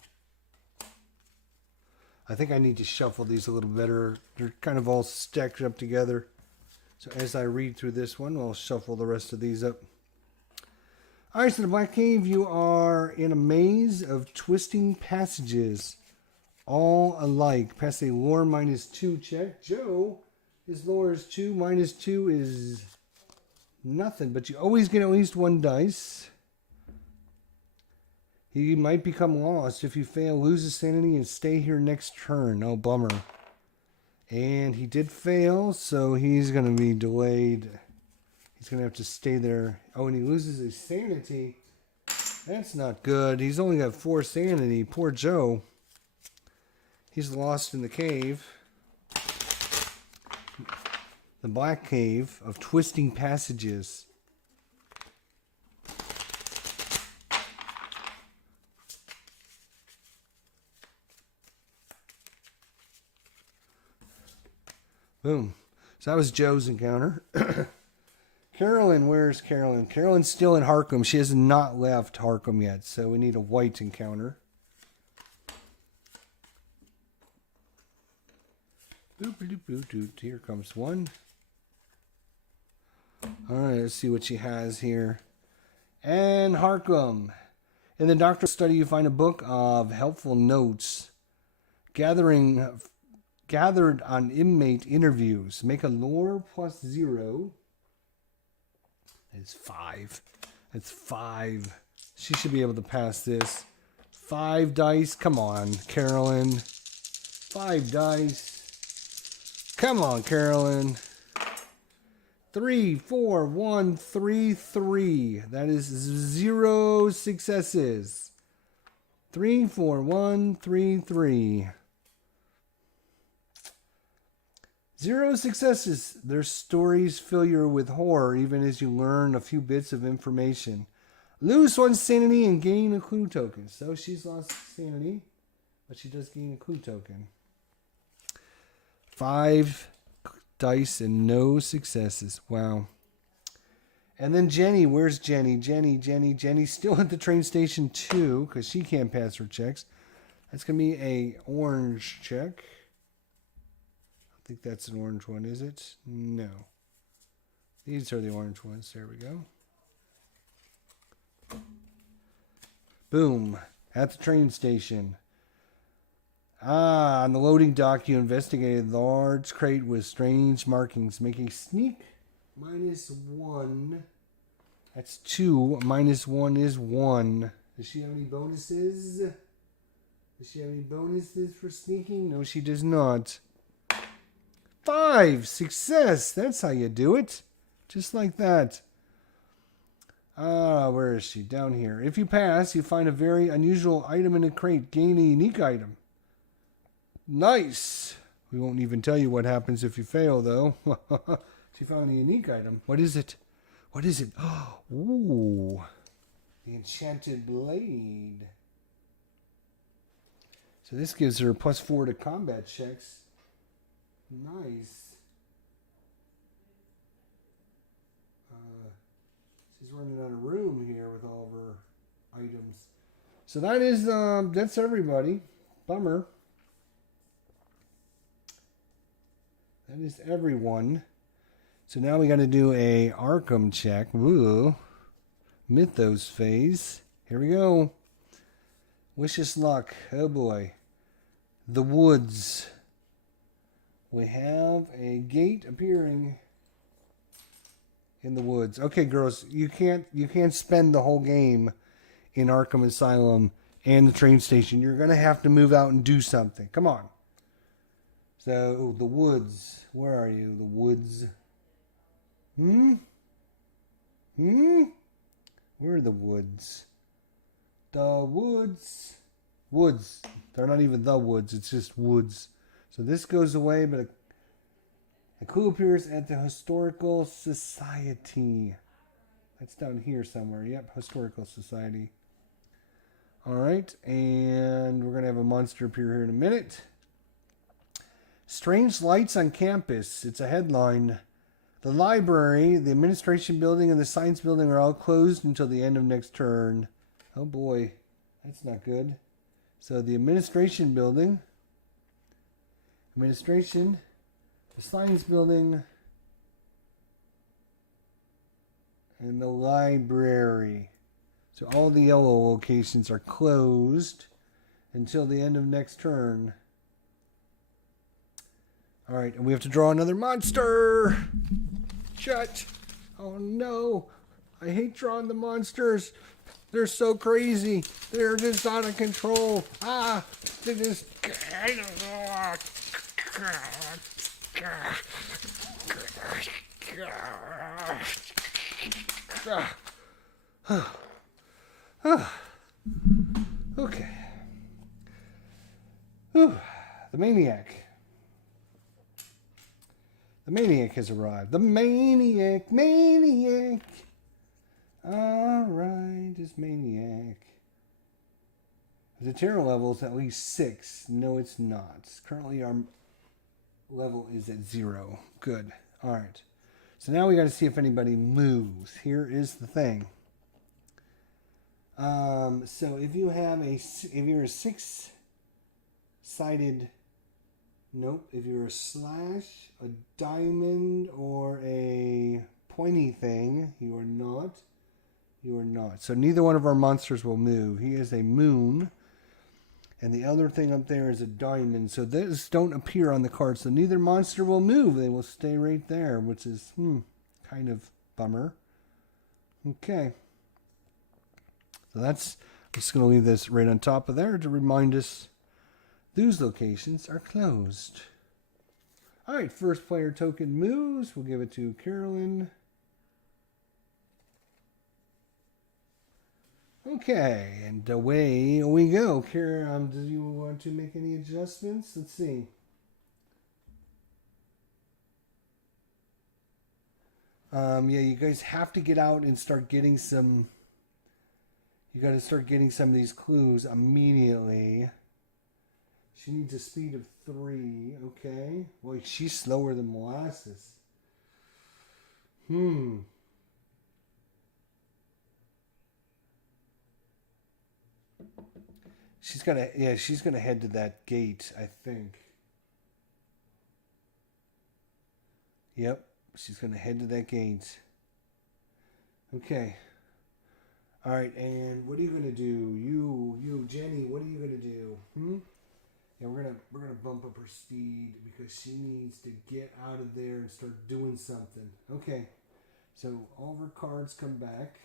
I think I need to shuffle these a little better. They're kind of all stacked up together. So as I read through this one, I'll shuffle the rest of these up. All right, so the Black Cave, you are in a maze of twisting passages, all alike. Pass a lore -2 check. Joe, his lore is 2. -2 is nothing, but you always get at least 1 dice. He might become lost. If you fail, lose his sanity and stay here next turn. Oh, bummer. And he did fail, so he's going to be delayed. He's going to have to stay there. Oh, and he loses his sanity. That's not good. He's only got 4 sanity. Poor Joe. He's lost in the cave. The Black Cave of twisting passages. Boom. So that was Joe's encounter. Carolyn, where's Carolyn? Carolyn's still in Arkham. She has not left Arkham yet, so we need a white encounter. Boop, boop, boop, boop. Here comes one. Alright, let's see what she has here. And Arkham. In the doctoral study, you find a book of helpful notes gathered on inmate interviews. Make a lore plus 0. It's 5. That's 5. She should be able to pass this. 5 dice. Come on, Carolyn. 5 dice. Come on, Carolyn. 3, 4, 1, 3, 3. That is 0 successes. 3, 4, 1, 3, 3. 0 successes. Their stories fill you with horror even as you learn a few bits of information. Lose 1 sanity and gain a clue token. So she's lost sanity, but she does gain a clue token. 5 dice and no successes. Wow. And then Jenny. Where's Jenny? Jenny's still at the train station too because she can't pass her checks. That's going to be a orange check. I think that's an orange one, is it? No. These are the orange ones. There we go. Boom. At the train station. On the loading dock, you investigated the large crate with strange markings. Make a sneak -1. That's 2. -1 is 1. Does she have any bonuses? Does she have any bonuses for sneaking? No, she does not. 5. Success. That's how you do it. Just like that. Where is she? Down here. If you pass, you find a very unusual item in a crate. Gain a unique item. Nice. We won't even tell you what happens if you fail, though. She found a unique item. What is it? What is it? Oh, ooh. The enchanted blade. So this gives her +4 to combat checks. Nice. She's running out of room here with all of her items. So that is, that's everybody. Bummer. That is everyone. So now we got to do a Arkham check. Woo. Mythos Phase. Here we go. Wish us luck. Oh boy. The woods. We have a gate appearing in the woods. Okay, girls, you can't spend the whole game in Arkham Asylum and the train station. You're gonna have to move out and do something. Come on. So the woods. Where are you? The woods. Where are the woods? The woods. Woods. They're not even the woods. It's just woods. So this goes away, but a clue appears at the Historical Society. That's down here somewhere. Yep, Historical Society. All right, and we're going to have a monster appear here in a minute. Strange lights on campus. It's a headline. The library, the administration building, and the science building are all closed until the end of next term. Oh boy, that's not good. So the administration building, the science building, and the library. So all the yellow locations are closed until the end of next turn. All right, and we have to draw another monster. Shut. Oh no. I hate drawing the monsters. They're so crazy. They're just out of control. They're just... Okay. The Maniac. The Maniac has arrived. The Maniac. Alright, it's Maniac. The terror level is at least 6. No, it's not. Currently, our level is at 0. Good. Alright. So now we got to see if anybody moves. Here is the thing. So if you're a 6-sided, nope. If you're a slash, a diamond, or a pointy thing, you are not. You are not. So neither one of our monsters will move. He is a moon. And the other thing up there is a diamond. So those don't appear on the card. So neither monster will move. They will stay right there, which is kind of bummer. Okay. So I'm just going to leave this right on top of there to remind us those locations are closed. All right, first player token moves. We'll give it to Carolyn. Okay, and away we go. Kara, do you want to make any adjustments? Let's see. Yeah, you guys have to get out and start getting some. You got to start getting some of these clues immediately. She needs a speed of 3. Okay. Well, she's slower than molasses. She's gonna head to that gate, I think. Yep, she's gonna head to that gate. Okay. All right, and what are you gonna do? You, Jenny, what are you gonna do? Yeah, we're gonna bump up her speed because she needs to get out of there and start doing something. Okay. So all of her cards come back.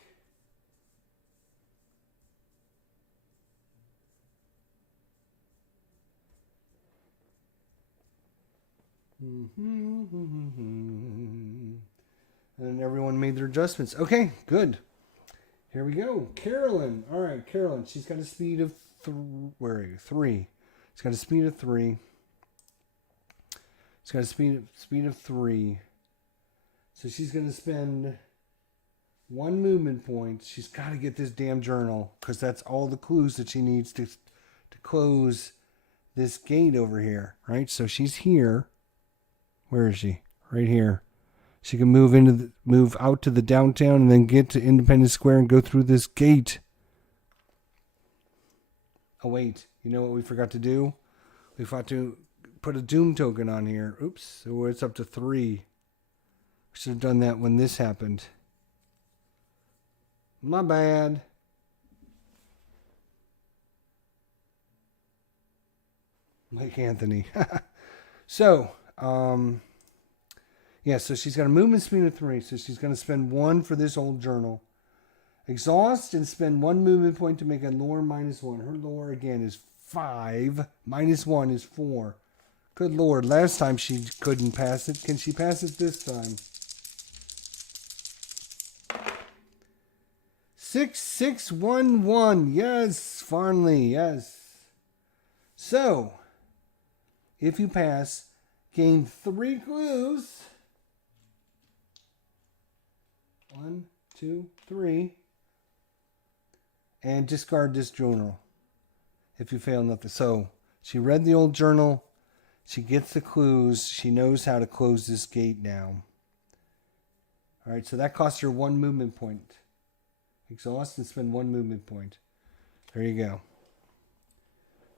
And everyone made their adjustments. Okay, good. Here we go. Carolyn. All right, Carolyn. She's got a speed of 3. She's got a speed of 3. She's got a speed of 3. So she's going to spend 1 movement point. She's got to get this damn journal because that's all the clues that she needs to close this gate over here, right? So she's here. Where is she? Right here. She can move out to the downtown and then get to Independence Square and go through this gate. Oh wait, you know what we forgot to do? We forgot to put a doom token on here. Oops, so it's up to 3. We should have done that when this happened. My bad. Mike Anthony. So, yeah, so she's got a movement speed of 3, so she's going to spend 1 for this old journal. Exhaust and spend 1 movement point to make a lore -1. Her lore, again, is 5. -1 is 4. Good Lord, last time she couldn't pass it. Can she pass it this time? 6611. Yes, Farnley, yes. So, if you pass, gain 3 clues. 1, 2, 3. And discard this journal. If you fail, nothing. So, she read the old journal. She gets the clues. She knows how to close this gate now. All right, so that costs her 1 movement point. Exhaust and spend 1 movement point. There you go.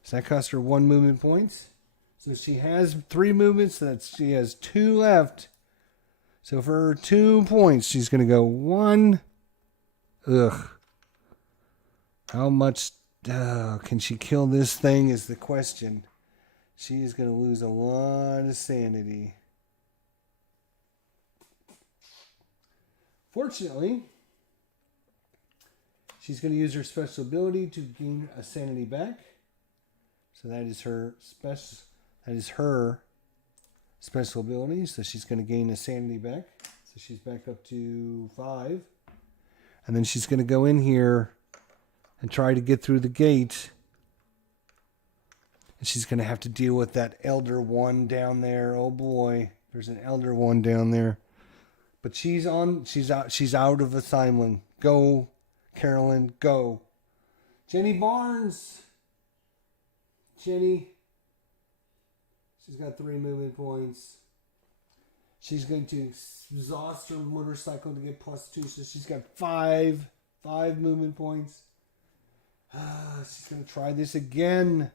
So that costs her 1 movement point. So she has 3 movements. So she has 2 left. So for her 2 points, she's going to go 1. Ugh. How much can she kill this thing is the question. She is going to lose a lot of sanity. Fortunately, she's going to use her special ability to gain a sanity back. So that is her special ability. So she's going to gain a sanity back. So she's back up to 5. And then she's going to go in here and try to get through the gate. And she's going to have to deal with that Elder One down there. Oh boy, there's an Elder One down there. But she's out of asylum. Go, Carolyn, go. Jenny Barnes. Jenny. She's got 3 movement points. She's going to exhaust her motorcycle to get +2, so she's got five movement points. She's going to try this again.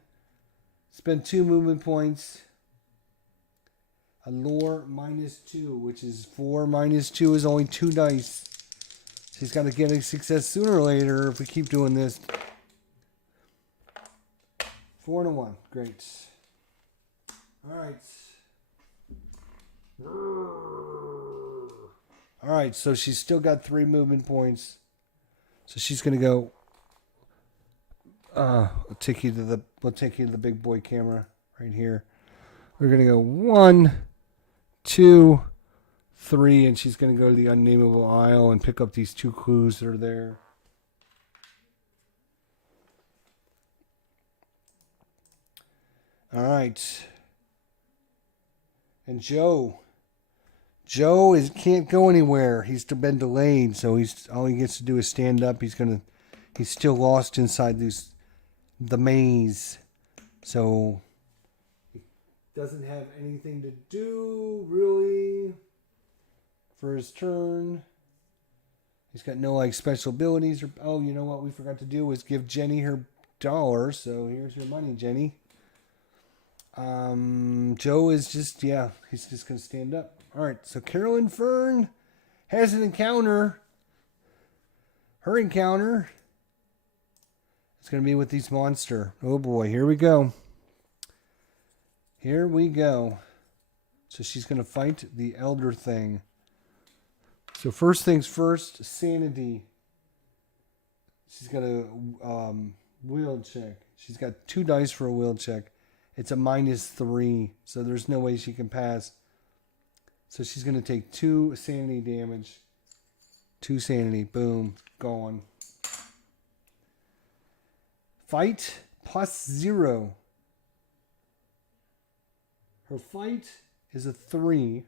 Spend 2 movement points. Allure -2, which is 4 minus 2 is only 2 dice. She's got to get a success sooner or later if we keep doing this. 4 and a 1. Great. All right, so she's still got 3 movement points. So she's going to go. We'll take you to the big boy camera right here. We're going to go 1, 2, 3, and she's going to go to the unnameable aisle and pick up these 2 clues that are there. All right. And Joe can't go anywhere. He's been delayed, so all he gets to do is stand up. He's still lost inside the maze. So he doesn't have anything to do really for his turn. He's got no special abilities you know what we forgot to do was give Jenny her $1. So here's your money, Jenny. Joe is just, he's just going to stand up. All right, so Carolyn Fern has an encounter. Her encounter is going to be with these monster. Oh boy, here we go. Here we go. So she's going to fight the elder thing. So first things first, Sanity. She's got a will check. She's got 2 dice for a will check. It's a -3, so there's no way she can pass. So she's going to take 2 sanity damage. 2 sanity. Boom. Gone. Fight +0. Her fight is a 3.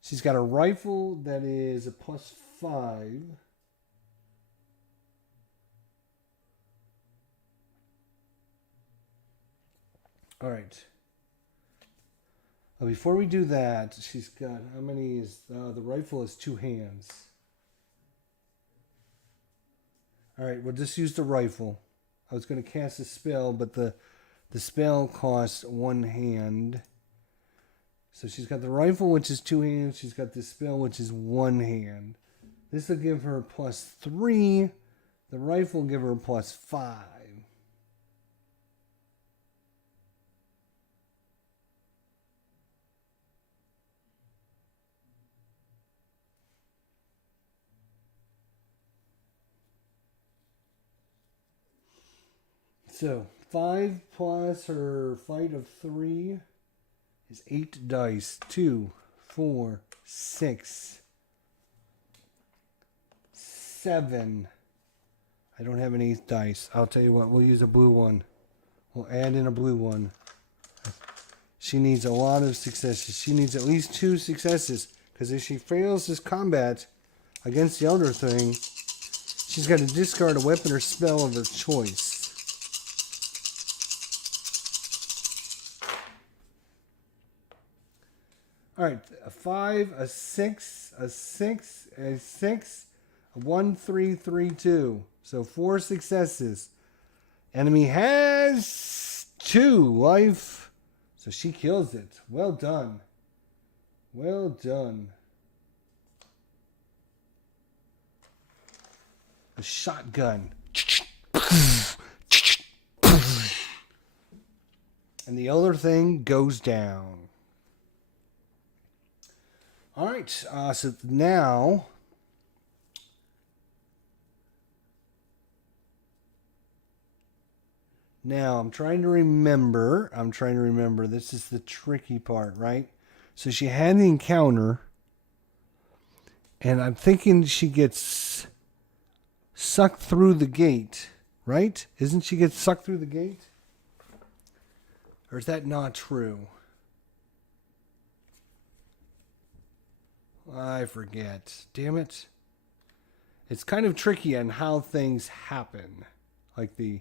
She's got a rifle that is a +5. All right. Before we do that, she's got, how many is, the rifle is 2 hands. All right, we'll just use the rifle. I was going to cast a spell, but the spell costs 1 hand. So she's got the rifle, which is 2 hands. She's got the spell, which is 1 hand. This will give her +3. The rifle will give her +5. So 5 plus her fight of 3 is 8 dice. 2, 4, 6, 7. I don't have any dice. I'll tell you what, we'll use a blue one. We'll add in a blue one. She needs a lot of successes. She needs at least 2 successes. Because if she fails this combat against the elder thing, she's got to discard a weapon or spell of her choice. All right, a 5, a 6, a 6, a 6, a 1, 3, 3, 2. So 4 successes. Enemy has 2 life. So she kills it. Well done. Well done. A shotgun. And the other thing goes down. All right, so now I'm trying to remember. This is the tricky part, right? So she had the encounter, and I'm thinking she gets sucked through the gate, right? Isn't she get sucked through the gate? Or is that not true? I forget. Damn it. It's kind of tricky on how things happen. Like the...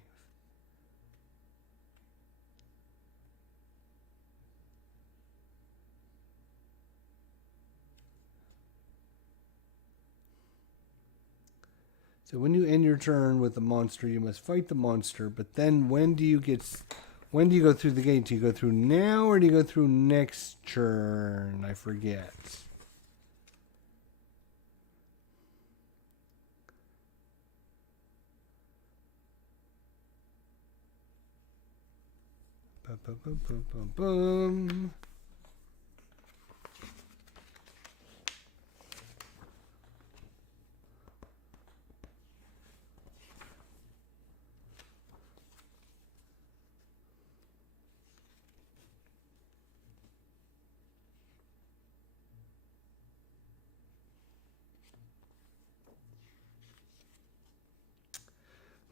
So when you end your turn with the monster, you must fight the monster. But then when do you go through the gate? Do you go through now or do you go through next turn? I forget. Bum, bum, bum, bum, bum, bum.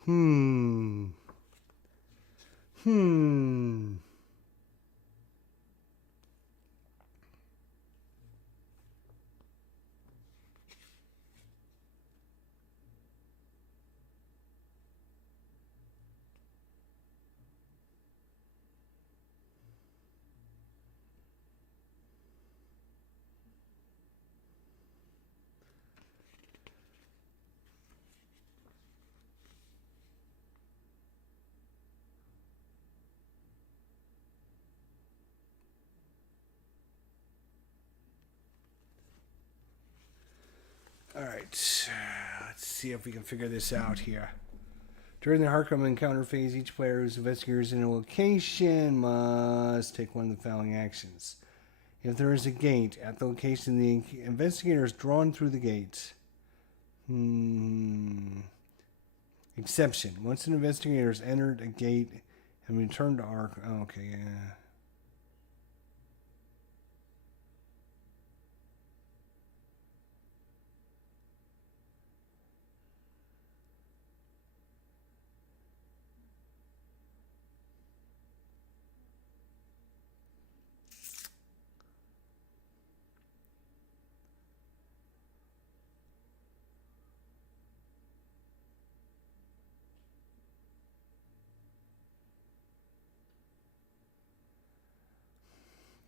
Hmm. All right. Let's see if we can figure this out here. During the Arkham encounter phase, each player who's investigators in a location must take one of the following actions. If there is a gate at the location, the investigator is drawn through the gate. Exception. Once an investigator has entered a gate and returned to Arkham... Oh, okay, yeah.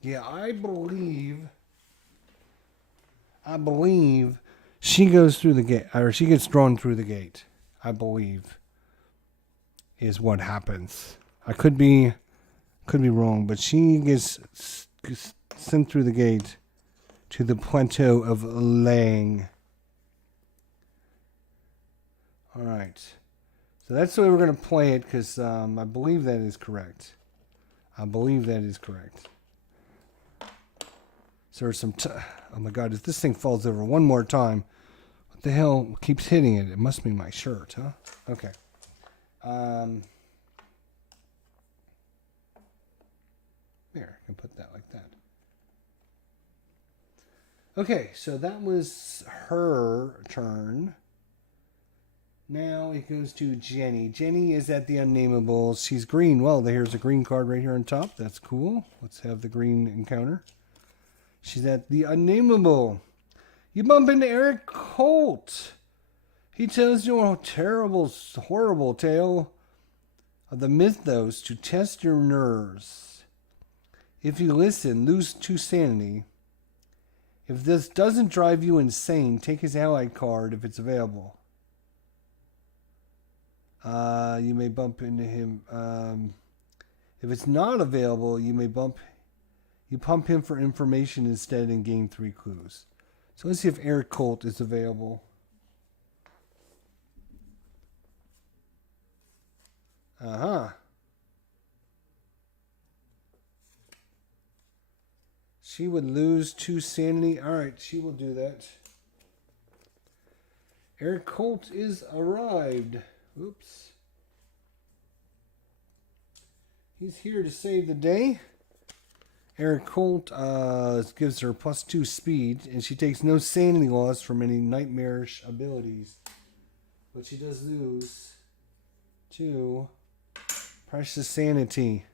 Yeah, I believe she goes through the gate, or she gets drawn through the gate. I believe is what happens. I could be wrong, but she gets sent through the gate to the plateau of Lang. All right, so that's the way we're going to play it because I believe that is correct. So there's some... oh my God, if this thing falls over one more time, what the hell keeps hitting it? It must be my shirt, huh? Okay. There, I can put that like that. Okay, so that was her turn. Now it goes to Jenny. Jenny is at the Unnameable. She's green. Well, there's a green card right here on top. That's cool. Let's have the green encounter. She's at the Unnameable. You bump into Eric Colt. He tells you a terrible, horrible tale of the Mythos to test your nerves. If you listen, lose 2 sanity. If this doesn't drive you insane, take his allied card if it's available. You may bump into him. If it's not available, you pump him for information instead and gain 3 clues. So let's see if Eric Colt is available. She would lose 2 sanity. All right, she will do that. Eric Colt is arrived. Oops. He's here to save the day. Eric Colt gives her +2 speed, and she takes no sanity loss from any nightmarish abilities. But she does lose 2 precious sanity.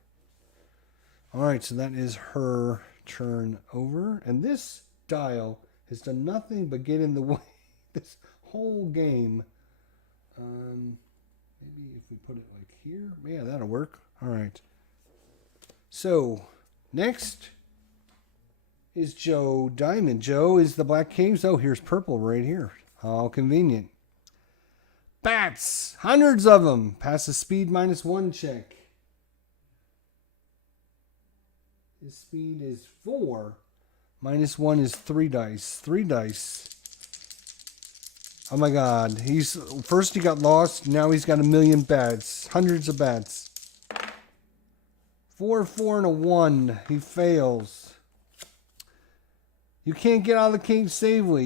Alright, so that is her turn over. And this dial has done nothing but get in the way. This whole game. Maybe if we put it like here. Yeah, that'll work. All right. So, next is Joe Diamond. Joe is the Black Caves. Oh, here's purple right here. How convenient. Bats. Hundreds of them. Pass a speed -1 check. His speed is 4. -1 is 3 dice. 3 dice. Oh my god. First he got lost. Now he's got a million bats. Hundreds of bats. 4, 4, and a 1. He fails. You can't get out of the cage safely.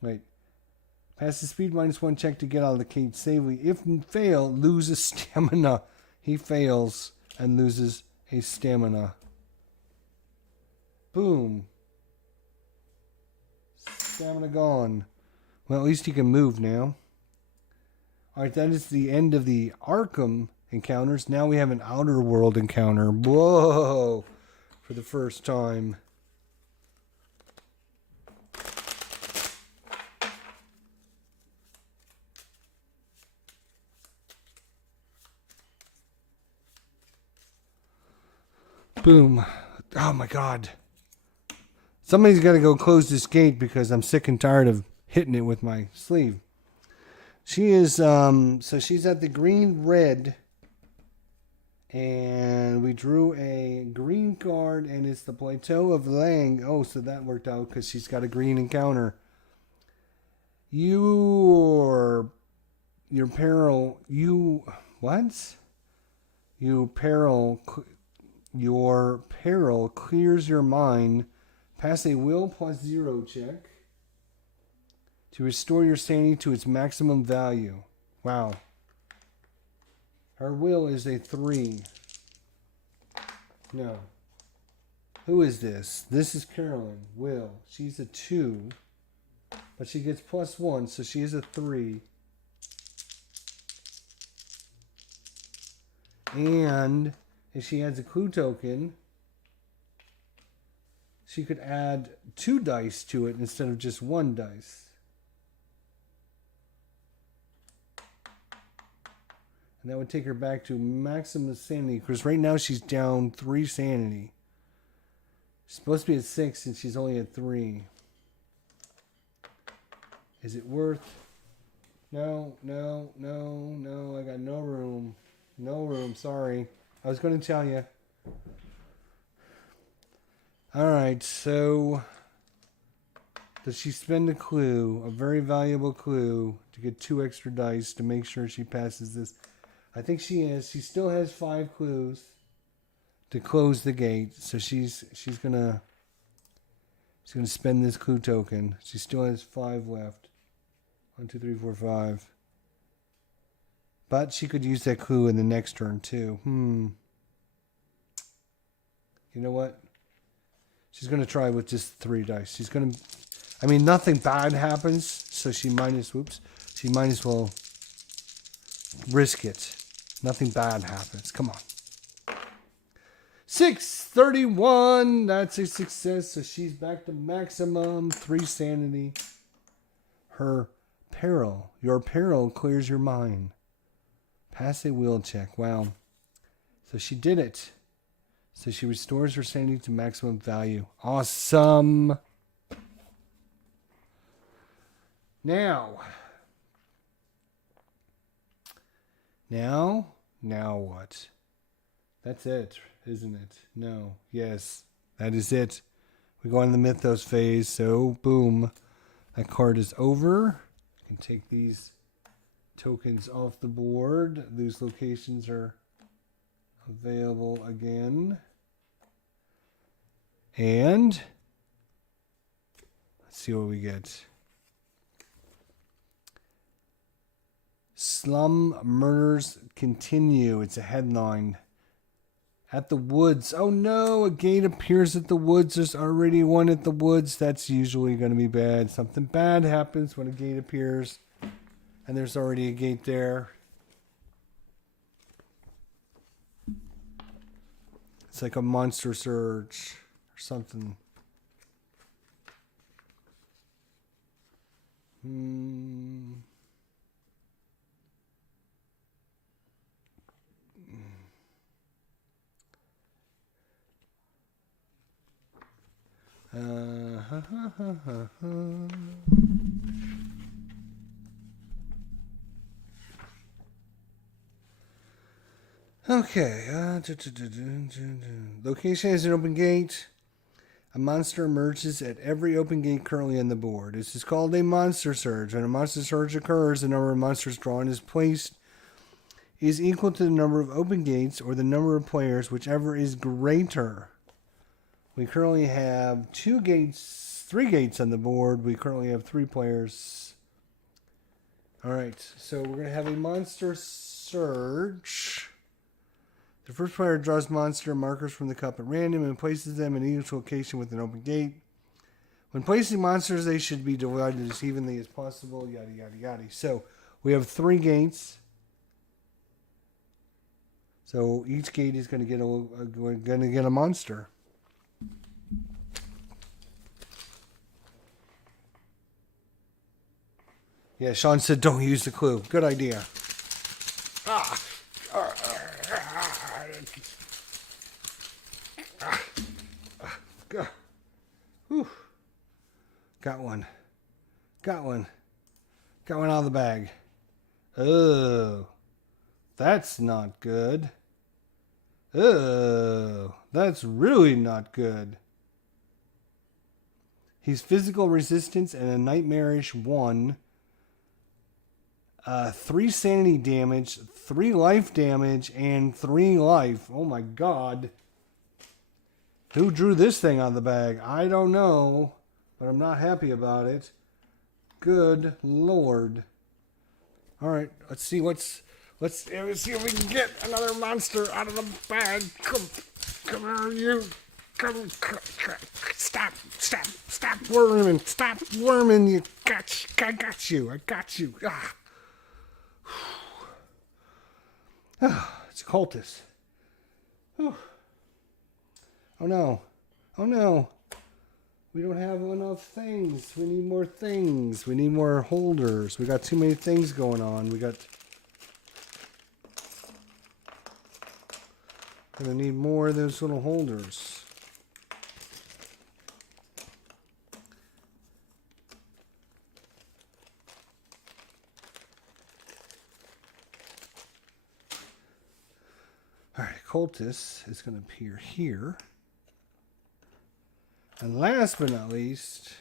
Wait. Pass the speed -1 check to get out of the cage safely. If you fail, lose a stamina. He fails and loses a stamina. Boom. Stamina gone. Well, at least he can move now. Alright, that is the end of the Arkham encounters. Now we have an Outer World encounter. Whoa! For the first time. Boom. Oh my god. Somebody's got to go close this gate because I'm sick and tired of hitting it with my sleeve. She is, so she's at the green-red. And we drew a green card, and it's the Plateau of Lang. Oh, so that worked out because she's got a green encounter. Your peril, your peril clears your mind. Pass a will +0 check to restore your sanity to its maximum value. Wow. Her will is a 3. No. Who is this? This is Carolyn. Will. She's a 2. But she gets +1, so she is a 3. And if she adds a clue token, she could add 2 dice to it instead of just 1 dice. And that would take her back to maximum sanity. Because right now she's down 3 sanity. She's supposed to be at 6 and she's only at 3. Is it worth? No. I got no room. No room. Sorry. I was going to tell you. Alright, so does she spend a clue, a very valuable clue, to get 2 extra dice to make sure she passes this? I think she is. She still has 5 clues to close the gate, so she's gonna spend this clue token. She still has 5 left. 1, 2, 3, 4, 5. But she could use that clue in the next turn too. You know what? She's gonna try with just 3 dice. She's gonna. I mean, nothing bad happens, so she might as well risk it. Nothing bad happens. Come on. 631. That's a success. So she's back to maximum 3 sanity. Her peril. Your peril clears your mind. Pass a will check. Wow. So she did it. So she restores her sanity to maximum value. Awesome. Now what? That's it, isn't it? No. Yes, that is it. We go on the Mythos phase, so boom. That card is over. You can take these tokens off the board. These locations are available again. And let's see what we get. Slum murders continue. It's a headline. At the woods. Oh no, a gate appears at the woods. There's already one at the woods. That's usually going to be bad. Something bad happens when a gate appears. And there's already a gate there. It's like a monster surge or something. Okay. Location has an open gate. A monster emerges at every open gate currently on the board. This is called a monster surge. When a monster surge occurs, the number of monsters drawn is equal to the number of open gates or the number of players, whichever is greater. We currently have 3 gates on the board. We currently have 3 players. All right, so we're going to have a monster surge. The first player draws monster markers from the cup at random and places them in each location with an open gate. When placing monsters, they should be divided as evenly as possible, yada, yada, yada. So we have 3 gates. So each gate is going to get a monster. Yeah, Sean said don't use the clue. Good idea. Got one. Got one out of the bag. Oh, that's not good. Oh, that's really not good. He's physical resistance and a nightmarish 1. 3 sanity damage, 3 life damage, and 3 life. Oh my god. Who drew this thing out of the bag? I don't know, but I'm not happy about it. Good lord. Alright, let's see if we can get another monster out of the bag. Come here, you. Come, stop worming. Stop worming. I got you. It's Cultists. Oh no. We don't have enough things. We need more things. We need more holders. We got too many things going on. Gonna need more of those little holders. Alright, Cultist is going to appear here. And last but not least,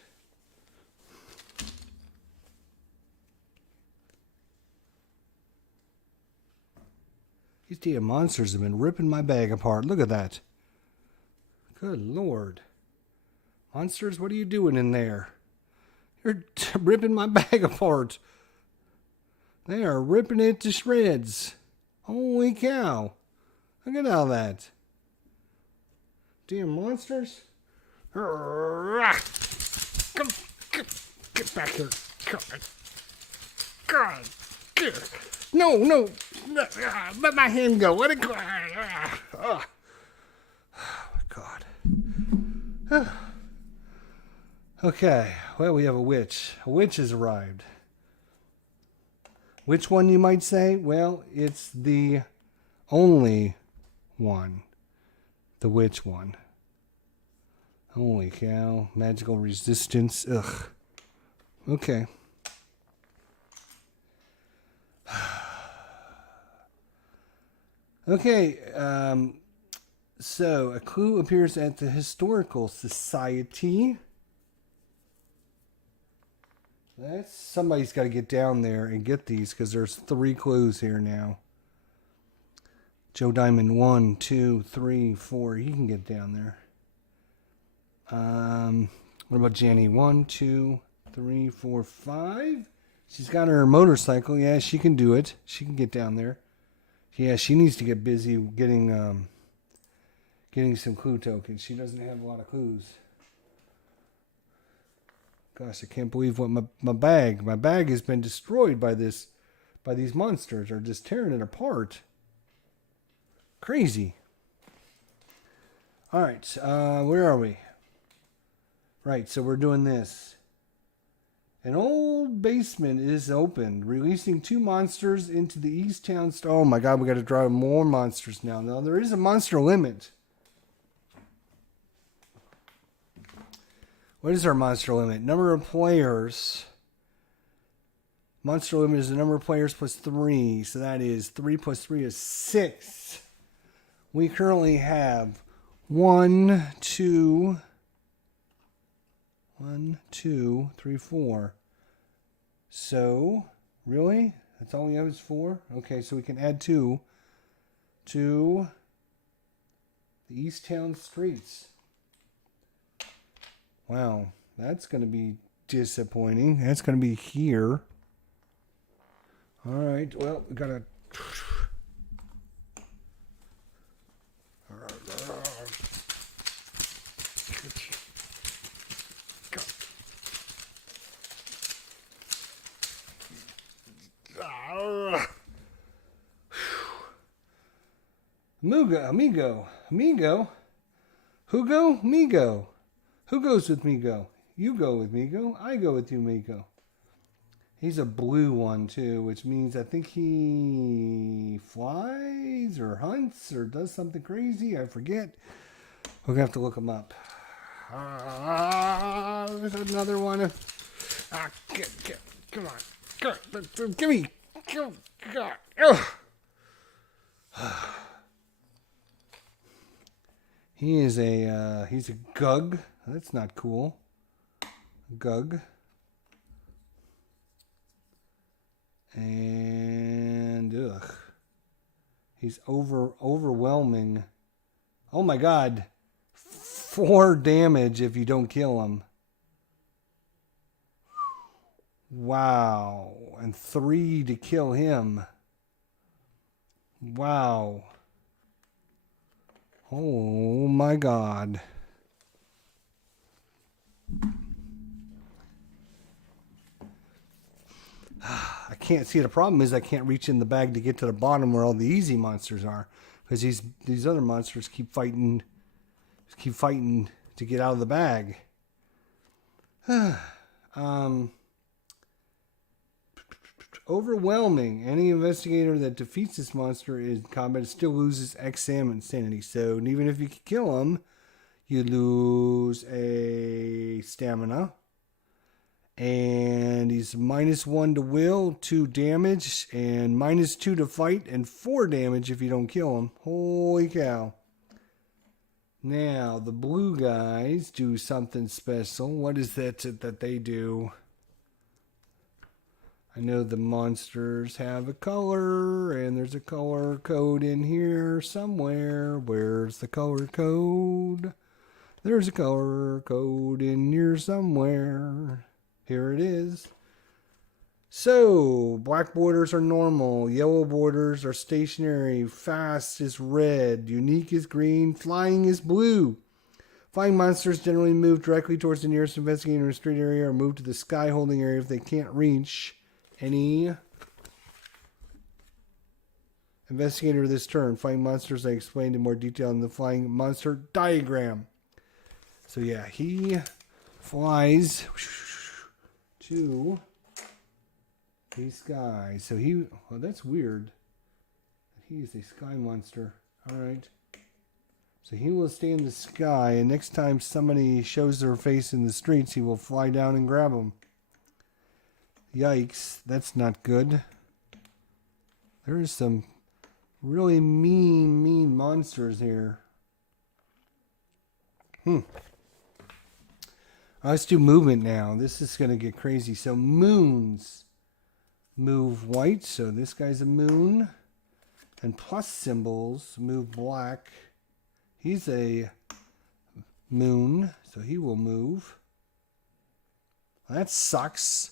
these damn monsters have been ripping my bag apart. Look at that. Good lord. Monsters, what are you doing in there? You're ripping my bag apart. They are ripping it to shreds. Holy cow. Look at all that. Damn monsters. Come, get back here. God. No. Let my hand go. Let it go. Oh my God. Okay. Well, we have a witch. A witch has arrived. Which one, you might say? Well, it's the only one. The witch one. Holy cow. Magical resistance. Ugh. Okay. Okay. So, a clue appears at the Historical Society. Somebody's got to get down there and get these because there's 3 clues here now. Joe Diamond, 1, 2, 3, 4. You can get down there. What about Jenny? 1, 2, 3, 4, 5. She's got her motorcycle. Yeah, she can do it. She can get down there. Yeah, she needs to get busy getting some clue tokens. She doesn't have a lot of clues. Gosh, I can't believe what my bag has been destroyed by these monsters. Are just tearing it apart. Crazy. All right, where are we? Right, so we're doing this. An old basement is open, releasing 2 monsters into the East Town. Oh my God, we got to draw more monsters now. Now, there is a monster limit. What is our monster limit? Number of players. Monster limit is the number of players plus 3. So that is 3 plus 3 is 6. We currently have 1, 2, 3, 4. So, really? That's all we have is 4? Okay, so we can add 2 to the East Town streets. Wow, that's going to be disappointing. That's going to be here. All right, well, we got to... Amigo. Who go? Migo. Who goes with Migo? You go with Migo. I go with you, Migo. He's a blue one, too, which means I think he flies or hunts or does something crazy. I forget. We're going to have to look him up. There's another one. Come on. Give me. He's a Gug. That's not cool. Gug. And he's overwhelming. Oh my God. 4 damage if you don't kill him. Wow. And 3 to kill him. Wow. Oh my God. I can't see. The problem is I can't reach in the bag to get to the bottom where all the easy monsters are, because these other monsters keep fighting to get out of the bag. Overwhelming. Any investigator that defeats this monster in combat still loses XM and sanity. So even if you can kill him, you lose a stamina. And he's -1 to will, 2 damage, and -2 to fight, and 4 damage if you don't kill him. Holy cow. Now, the blue guys do something special. What is that they do? I know the monsters have a color, and there's a color code in here somewhere. Where's the color code? There's a color code in here somewhere. Here it is. So, black borders are normal. Yellow borders are stationary. Fast is red. Unique is green. Flying is blue. Flying monsters generally move directly towards the nearest investigator in a street area or move to the sky holding area if they can't reach any investigator this turn. Flying monsters I explained in more detail in the flying monster diagram. So yeah, he flies to the sky. So well, that's weird. He is a sky monster. All right. So he will stay in the sky, and next time somebody shows their face in the streets, he will fly down and grab them. Yikes, that's not good. There is some really mean monsters here. Let's do movement now. This is going to get crazy. So moons move white. So this guy's a moon. And plus symbols move black. He's a moon. So he will move. That sucks.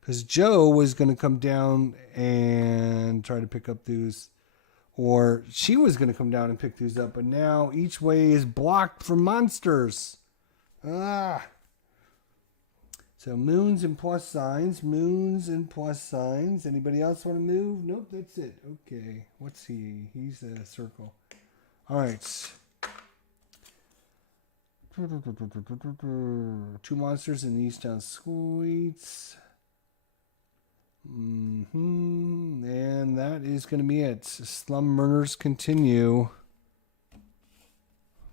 Because Joe was going to come down and try to pick up these. Or she was going to come down and pick these up. But now each way is blocked from monsters. So moons and plus signs. Moons and plus signs. Anybody else want to move? Nope, that's it. Okay. What's he? He's a circle. All right. 2 monsters in the East Town Suites. And that is going to be it. Slum murders continue.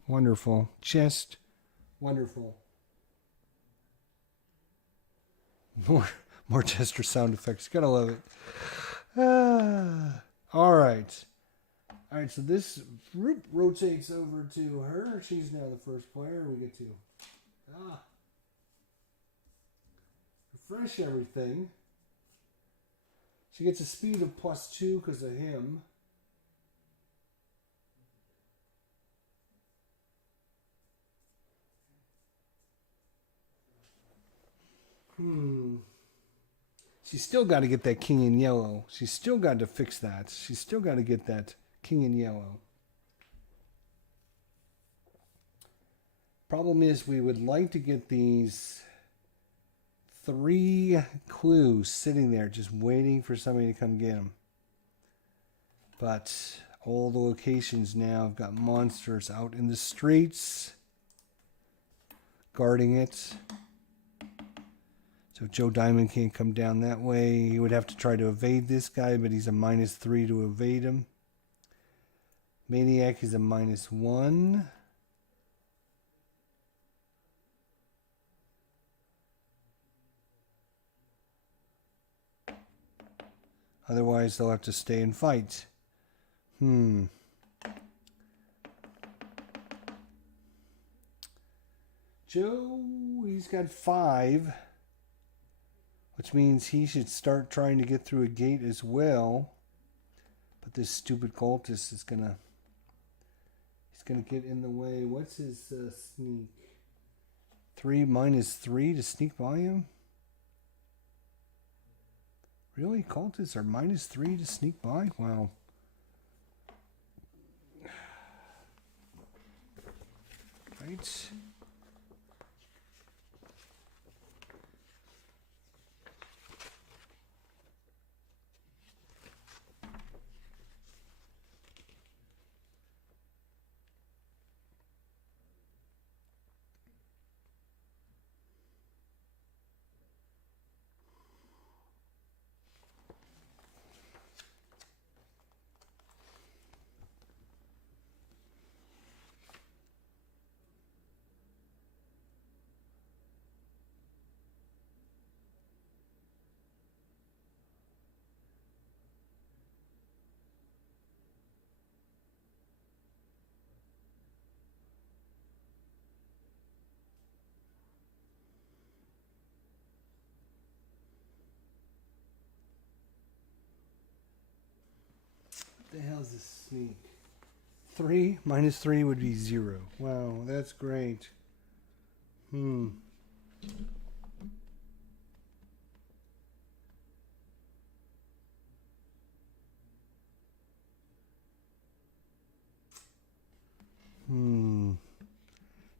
Wonderful. Just wonderful. More Chester sound effects. Gotta love it. All right. All right, so this group rotates over to her. She's now the first player. We get to refresh everything. She gets a speed of +2 because of him. She's still got to get that king in yellow. She's still got to fix that. She's still got to get that king in yellow. Problem is, we would like to get these 3 clues sitting there just waiting for somebody to come get them. But all the locations now have got monsters out in the streets guarding it. So Joe Diamond can't come down that way. He would have to try to evade this guy, but he's a -3 to evade him. Maniac is a -1. Otherwise, they'll have to stay and fight. Joe, he's got 5. Which means he should start trying to get through a gate as well. But this stupid cultist is gonna... He's gonna get in the way. What's his sneak? 3 -3 to sneak by him? Really? Cultists are -3 to sneak by? Wow. Right. What the hell is this sneak? 3 -3 would be 0. Wow, that's great.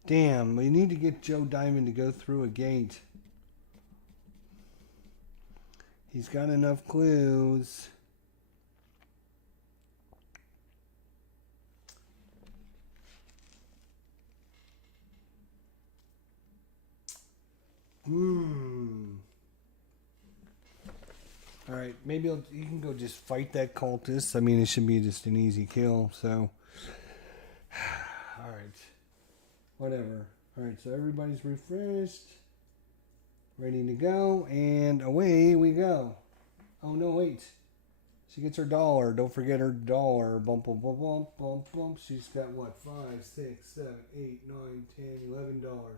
Damn, we need to get Joe Diamond to go through a gate. He's got enough clues. Alright, maybe you can go just fight that cultist. I mean, it should be just an easy kill, so... Alright. Whatever. Alright, so everybody's refreshed. Ready to go, and away we go. Oh, no, wait. She gets her $1. Don't forget her $1. Bump, bump, bump, bump, bump, bump. She's got what? 5, 6, 7, 8, 9, 10, $11.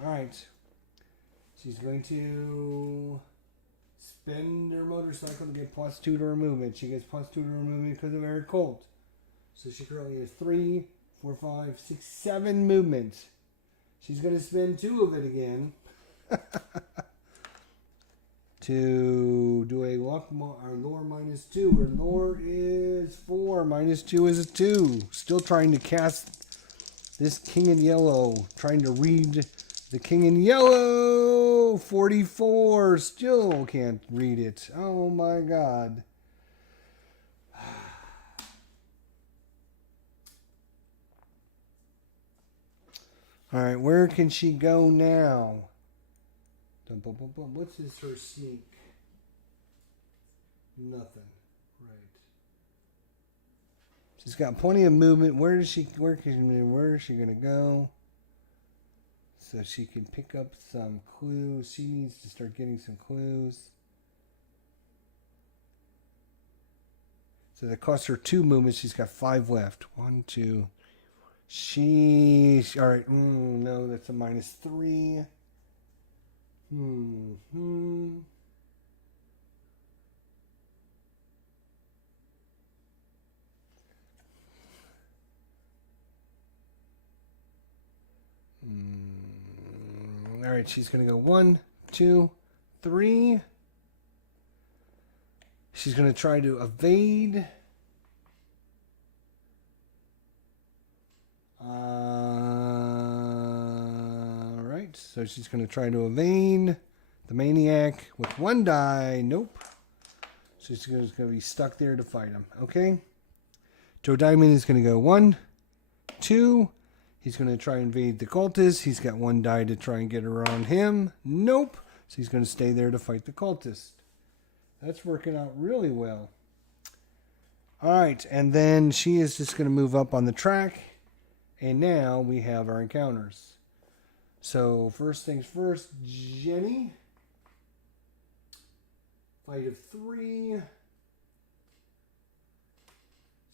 Alright. She's going to spend her motorcycle to get +2 to her movement. She gets +2 to her movement because of her cult. So she currently has 3, 4, 5, 6, 7 movement. She's going to spend 2 of it again to do a luck or lore -2. Her lore is 4. -2 is a 2. Still trying to cast this king in yellow. Trying to read the king in yellow. 44. Still can't read it. Oh my god. Alright, where can she go now? Dum, bum, bum, bum. What's her sneak? Nothing. Right. She's got plenty of movement. Where is she gonna go? So she can pick up some clues. She needs to start getting some clues. So that costs her 2 movements. She's got 5 left. 1, 2. All right. No, that's a -3. All right, she's going to go 1, 2, 3. She's going to try to evade. Right, so she's going to try to evade the Maniac with 1 die. Nope. So she's going to be stuck there to fight him. Okay. Joe Diamond is going to go 1, 2. He's going to try and invade the Cultists. He's got 1 die to try and get around him. Nope. So he's going to stay there to fight the Cultist. That's working out really well. All right. And then she is just going to move up on the track. And now we have our encounters. So first things first, Jenny. Fight of 3.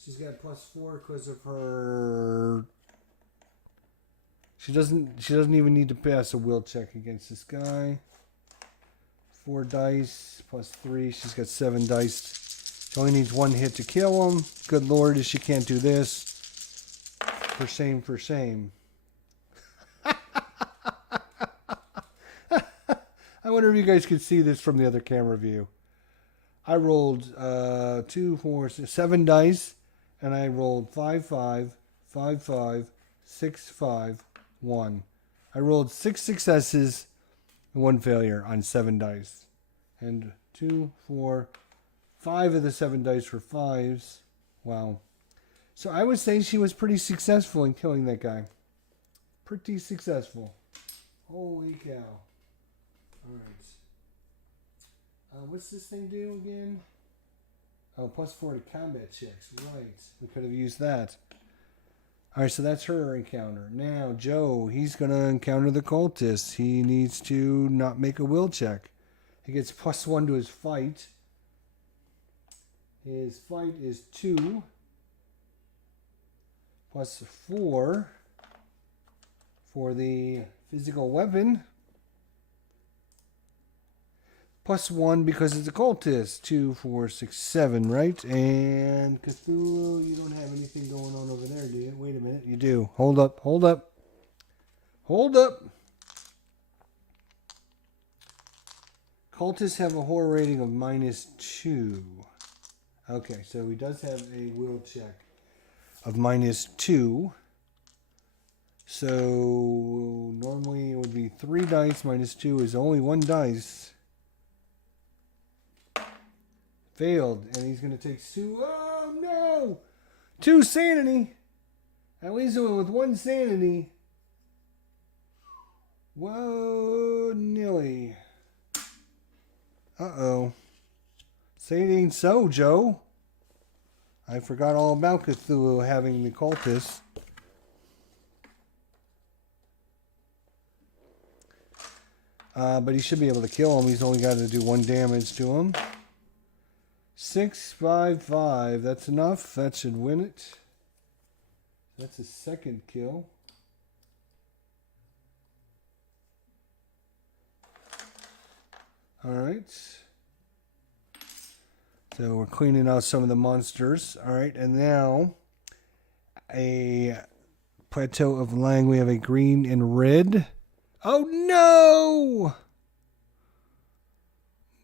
She's got +4 because of her... She doesn't even need to pass a will check against this guy. 4 dice +3. She's got 7 dice. She only needs 1 hit to kill him. Good Lord, she can't do this. For shame, for shame. I wonder if you guys could see this from the other camera view. I rolled 2, 4, 6, 7 dice, and I rolled 5, 5, 5, 5, 6, 5, 1. I rolled 6 successes and 1 failure on 7 dice. And 2, 4, 5 of the 7 dice were 5s. Wow. So I would say she was pretty successful in killing that guy. Pretty successful. Holy cow. Alright. What's this thing do again? Oh, +4 to combat checks. Right. We could have used that. Alright, so that's her encounter. Now, Joe, he's going to encounter the Cultists. He needs to not make a will check. He gets +1 to his fight. His fight is 2. +4 for the physical weapon. +1 because it's a Cultist. 2, 4, 6, 7, right? And Cthulhu, you don't have anything going on over there, do you? Wait a minute, you do. Hold up, hold up. Hold up. Cultists have a horror rating of -2. Okay, so he does have a will check of -2. So normally it would be 3 dice. -2 is only 1 dice. Failed. And he's going to take 2. Oh, no! 2 sanity. At least it went with 1 sanity. Whoa, Nilly. Uh-oh. Say it ain't so, Joe. I forgot all about Cthulhu having the Cultists. But he should be able to kill him. He's only got to do 1 damage to him. 6, 5, 5. That's enough. That should win it. That's his 2nd kill. Alright. So we're cleaning out some of the monsters. Alright, and now a plateau of Lang. We have a green and red. Oh no!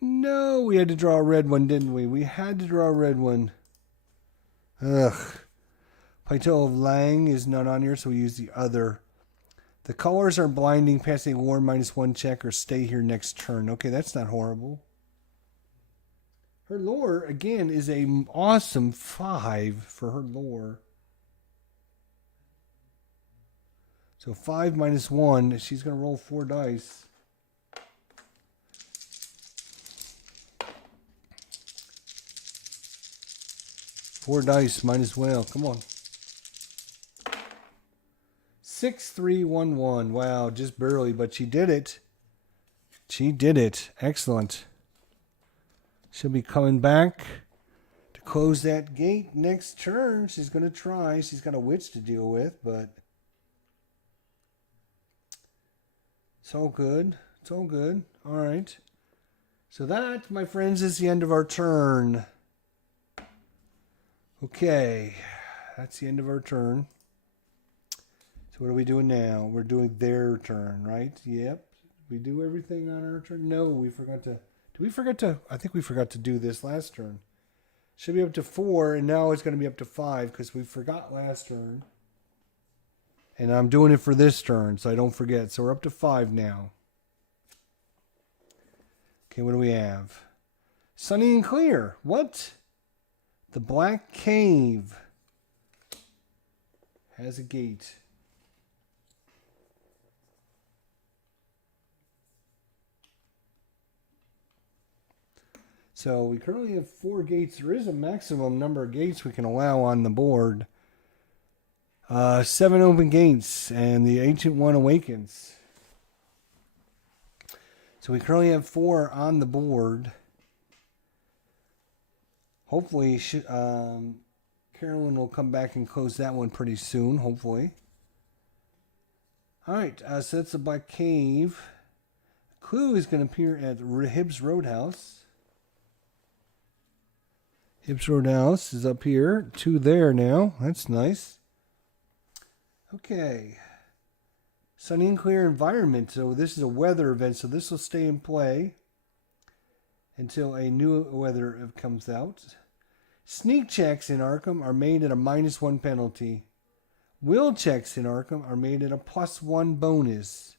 No, we had to draw a red one, didn't we? We had to draw a red one. Ugh. Plateau of Lang is not on here, so we use the other. The colors are blinding, passing war -1 check, or stay here next turn. Okay, that's not horrible. Her lore, again, is an awesome 5 for her lore. So 5 -1, she's going to roll 4 dice. 4 dice, might as well. Come on. 6-3-1-1. Wow, just barely, but she did it. She did it. Excellent. She'll be coming back to close that gate next turn. She's going to try. She's got a witch to deal with, but it's all good. It's all good. All right. So that, my friends, is the end of our turn. Okay. That's the end of our turn. So what are we doing now? We're doing their turn, right? Yep. We do everything on our turn? No, we forgot to. Did we forget to? I think we forgot to do this last turn. Should be up to 4, and now it's going to be up to 5 because we forgot last turn. And I'm doing it for this turn, so I don't forget. So we're up to 5 now. Okay, what do we have? Sunny and clear. What? The Black Cave has a gate. So we currently have 4 gates. There is a maximum number of gates we can allow on the board. 7 open gates, and the Ancient One awakens. So we currently have 4 on the board. Hopefully, Carolyn will come back and close that one pretty soon, hopefully. All right, so that's the Black Cave. Clue is going to appear at Hibbs Roadhouse. Hibbs Roadhouse is up here. 2 there now. That's nice. Okay. Sunny and clear environment. So this is a weather event, so this will stay in play until a new weather comes out. Sneak checks in Arkham are made at a -1 penalty. Will checks in Arkham are made at a +1 bonus.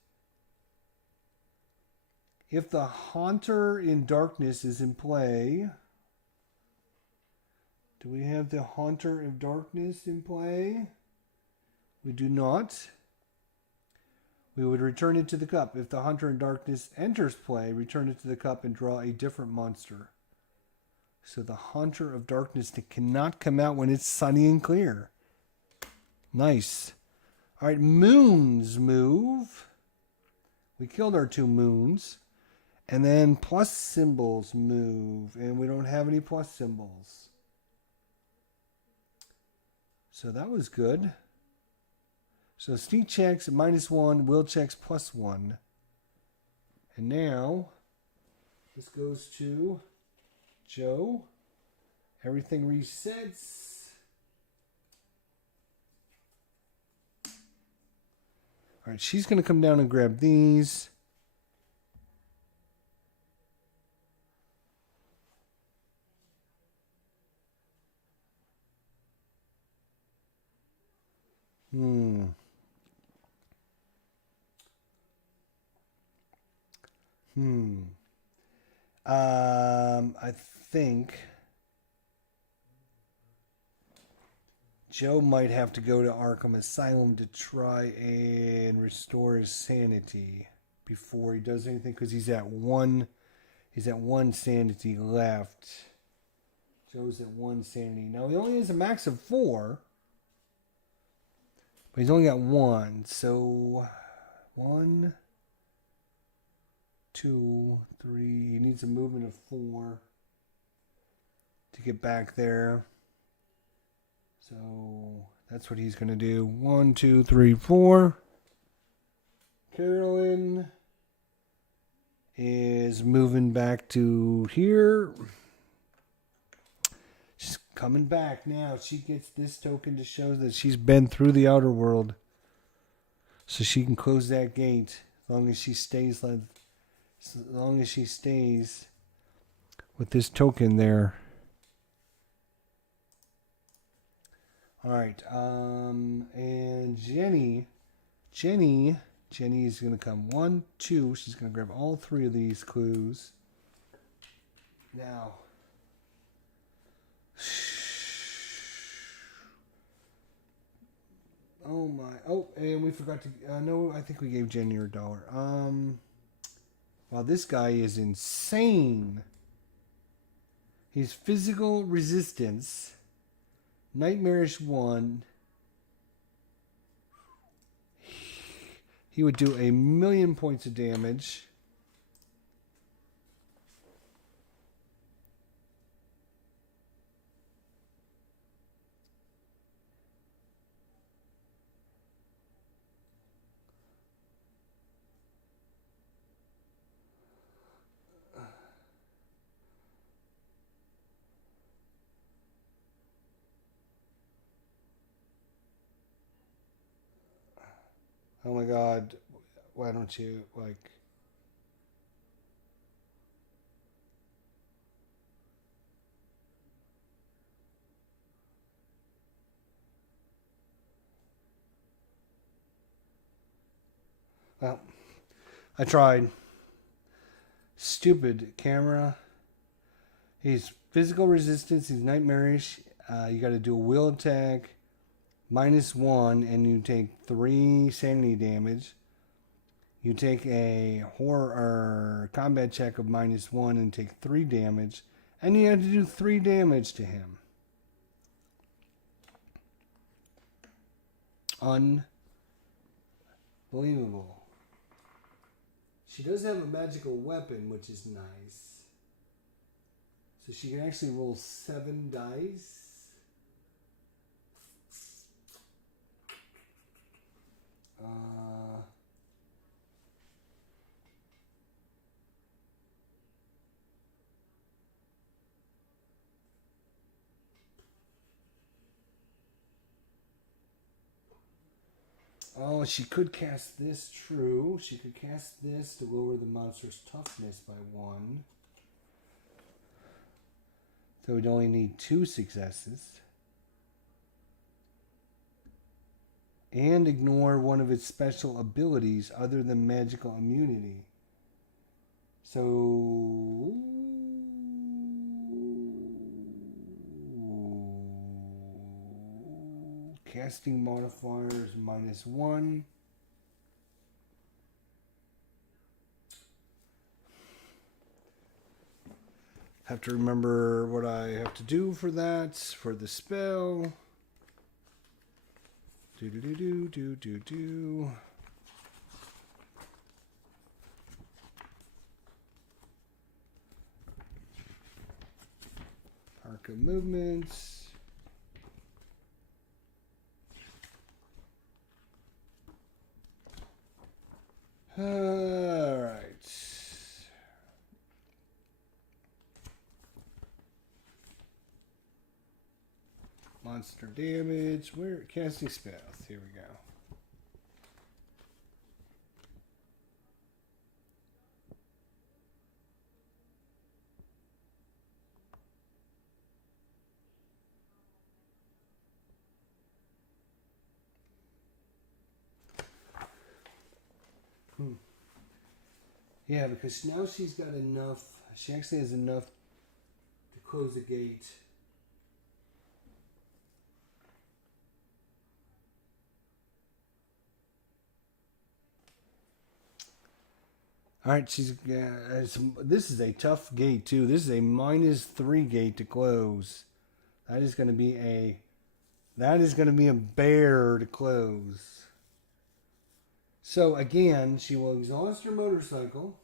If the Haunter in Darkness is in play... Do we have the Haunter of Darkness in play? We do not. We would return it to the cup. If the Haunter in Darkness enters play, return it to the cup and draw a different monster. So the Haunter of Darkness cannot come out when it's sunny and clear. Nice. All right, moons move. We killed our 2 moons. And then plus symbols move. And we don't have any plus symbols. So that was good. So sneak checks at -1, will checks +1. And now, this goes to Joe. Everything resets. All right, she's going to come down and grab these. I think Joe might have to go to Arkham Asylum to try and restore his sanity before he does anything, because he's at 1 sanity left. Joe's at 1 sanity. Now he only has a max of 4. But he's only got 1, so 1, 2, 3. He needs a movement of 4 to get back there. So that's what he's going to do. 1, 2, 3, 4. Carolyn is moving back to here. She's coming back now. She gets this token to show that she's been through the outer world. So she can close that gate as long as she stays with this token there. All right. And Jenny is going to come 1, 2. She's going to grab all 3 of these clues. Now, oh my! Oh, and we forgot to. No, I think we gave Jenny her $1. Wow, this guy is insane. He's physical resistance, Nightmarish 1. He would do 1,000,000 points of damage. Oh my god, why don't you, like... Well, I tried. Stupid camera. He's physical resistance, he's nightmarish. You gotta do a will attack, -1, and you take 3 sanity damage. You take a horror or combat check of -1 and take 3 damage. And you have to do 3 damage to him. Unbelievable. She does have a magical weapon, which is nice. So she can actually roll 7 dice. Oh, she could cast this, true. She could cast this to lower the monster's toughness by 1. So we'd only need 2 successes. And ignore one of its special abilities other than magical immunity. So... Casting modifiers -1. Have to remember what I have to do for that, for the spell. Do. Arkham movements. Alright. Monster damage. Where? Casting spells. Here we go. Yeah, because now she's got enough. She actually has enough to close the gate. All right, she's. This is a tough gate too. This is a -3 gate to close. That is going to be a. That is going to be a bear to close. So again, she will exhaust her motorcycle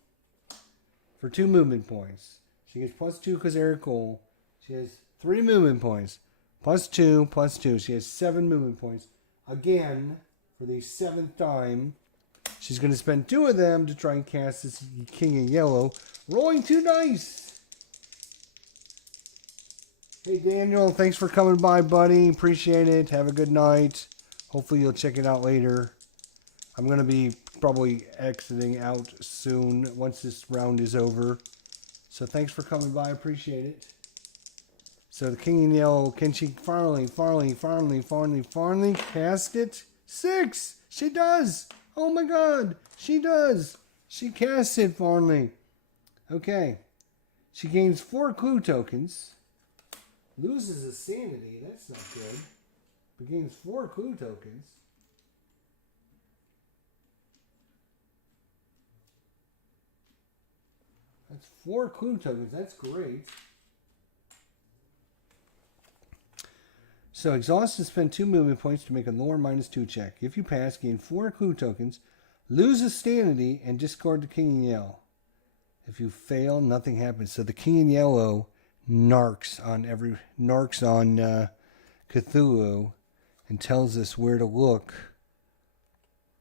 for 2 movement points. She gets +2 because Eric Cole. She has 3 movement points. +2, +2. She has 7 movement points. Again, for the 7th time, she's going to spend 2 of them to try and cast this King in Yellow. Rolling 2 dice. Hey, Daniel, thanks for coming by, buddy. Appreciate it. Have a good night. Hopefully you'll check it out later. I'm going to be probably exiting out soon once this round is over. So thanks for coming by. Appreciate it. So the King in Yellow, can she finally cast it? 6! She does! Oh my god! She does! She casts it finally. Okay. She gains 4 clue tokens. Loses a sanity. That's not good. But gains 4 clue tokens. That's 4 clue tokens. That's great. So exhaust and spend 2 movement points to make a lore -2 check. If you pass, gain 4 clue tokens, lose a sanity, and discard the king in yellow. If you fail, nothing happens. So the king in yellow narcs on Cthulhu and tells us where to look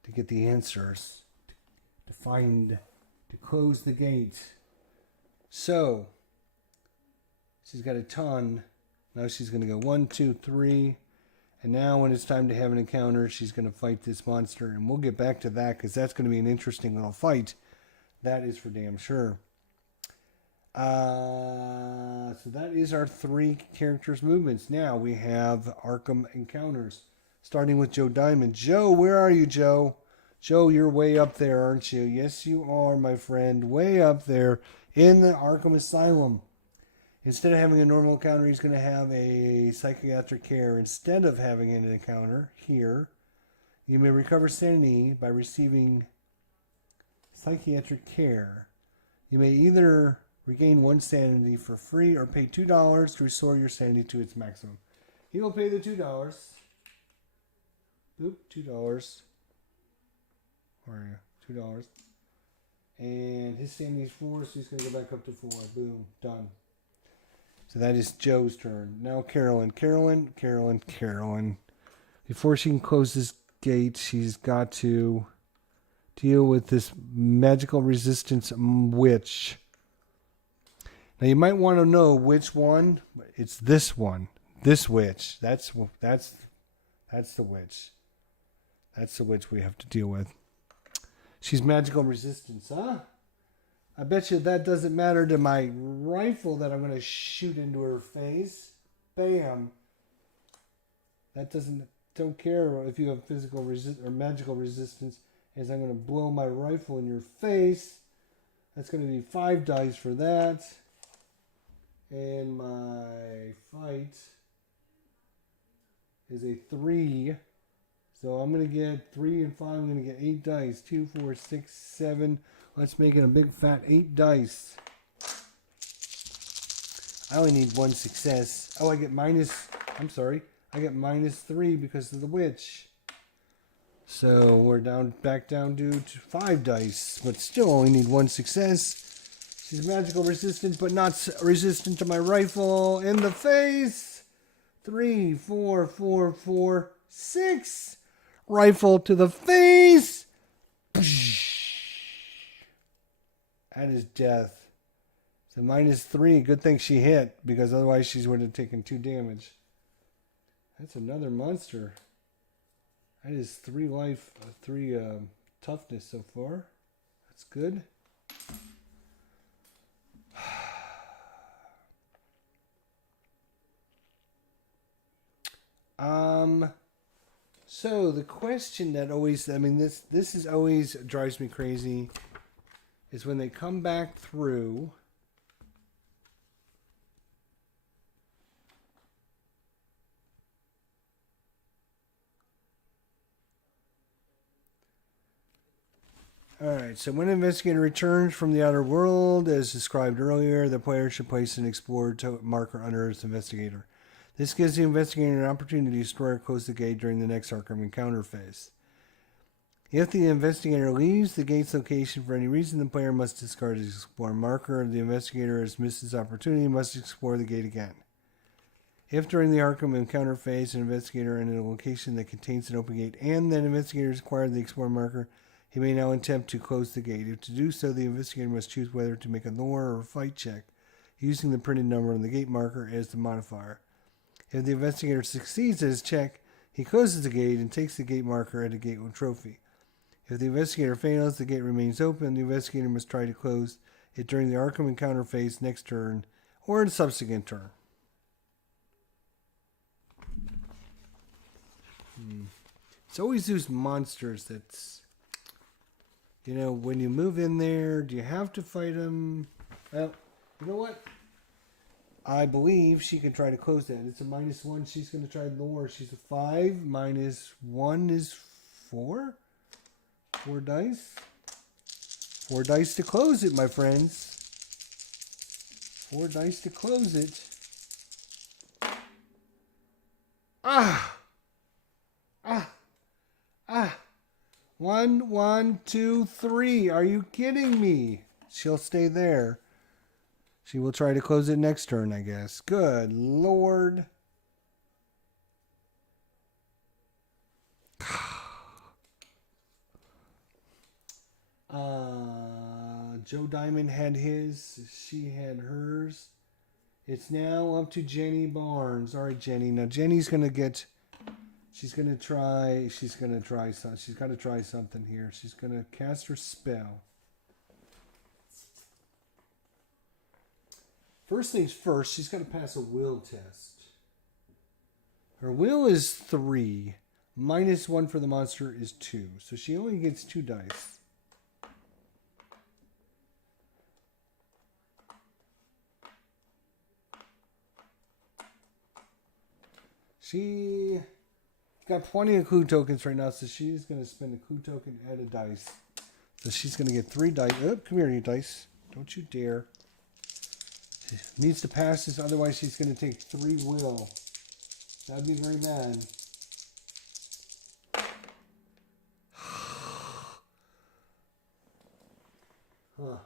to get the answers, to close the gate. So she's got a ton. Now she's going to go 1, 2, 3. And now when it's time to have an encounter, she's going to fight this monster. And we'll get back to that because that's going to be an interesting little fight. That is for damn sure. So that is our 3 characters' movements. Now we have Arkham encounters. Starting with Joe Diamond. Joe, where are you, Joe? Joe, you're way up there, aren't you? Yes, you are, my friend. Way up there in the Arkham Asylum. Instead of having a normal encounter, he's going to have a psychiatric care. Instead of having an encounter here, you may recover sanity by receiving psychiatric care. You may either regain 1 sanity for free or pay $2 to restore your sanity to its maximum. He will pay the $2. Boop, $2. Where are you? $2. And his sanity is 4, so he's going to go back up to 4. Boom, done. So that is Joe's turn. Now Carolyn. Carolyn. Before she can close this gate, she's got to deal with this magical resistance witch. Now you might want to know which one. It's this one. This witch. That's the witch. That's the witch we have to deal with. She's magical resistance, huh? I bet you that doesn't matter to my rifle that I'm going to shoot into her face. Bam. That don't care if you have physical or magical resistance, as I'm going to blow my rifle in your face. That's going to be 5 dice for that. And my fight is a 3. So I'm going to get 3 and 5. I'm going to get 8 dice. 2, 4, 6, 7. Let's make it a big fat 8 dice. I only need 1 success. Oh, I get -3 because of the witch. So we're back down to 5 dice, but still only need 1 success. She's magical resistant, but not resistant to my rifle in the face. 3, 4, 4, 4, 6. Rifle to the face. That is death. So -3. Good thing she hit, because otherwise she would have taken 2 damage. That's another monster. That is 3 life, 3 toughness so far. That's good. So the question that always, this is always drives me crazy, is when they come back through. Alright, so when an investigator returns from the outer world, as described earlier, the player should place an explorer marker under its investigator. This gives the investigator an opportunity to destroy or close the gate during the next Arkham encounter phase. If the investigator leaves the gate's location for any reason, the player must discard his explorer marker. If the investigator has missed his opportunity, must explore the gate again. If during the Arkham encounter phase, an investigator in a location that contains an open gate and that investigator has acquired the explorer marker, he may now attempt to close the gate. If to do so, the investigator must choose whether to make a lore or a fight check, using the printed number on the gate marker as the modifier. If the investigator succeeds at his check, he closes the gate and takes the gate marker at a gate trophy. If the investigator fails, the gate remains open. The investigator must try to close it during the Arkham encounter phase next turn or in a subsequent turn. It's always those monsters that's, when you move in there, do you have to fight them? Well, you know what? I believe she can try to close that. It's a -1. She's going to try lore. She's a 5. -1 is 4. 4 dice. 4 dice to close it, my friends. 4 dice to close it. Ah! Ah! Ah! 1, 1, 2, 3. Are you kidding me? She'll stay there. She will try to close it next turn, I guess. Good Lord. Joe Diamond had his. She had hers. It's now up to Jenny Barnes. All right, Jenny. Now Jenny's gonna get. She's gonna try. She's gonna try something. She's got to try something here. She's gonna cast her spell. First things first. She's got to pass a will test. Her will is 3. -1 for the monster is 2. So she only gets 2 dice. She got plenty of clue tokens right now, so she's going to spend a clue token and a dice. So she's going to get 3 dice. Oh, come here, you dice. Don't you dare. She needs to pass this, otherwise she's going to take 3 will. That'd be very bad. Huh.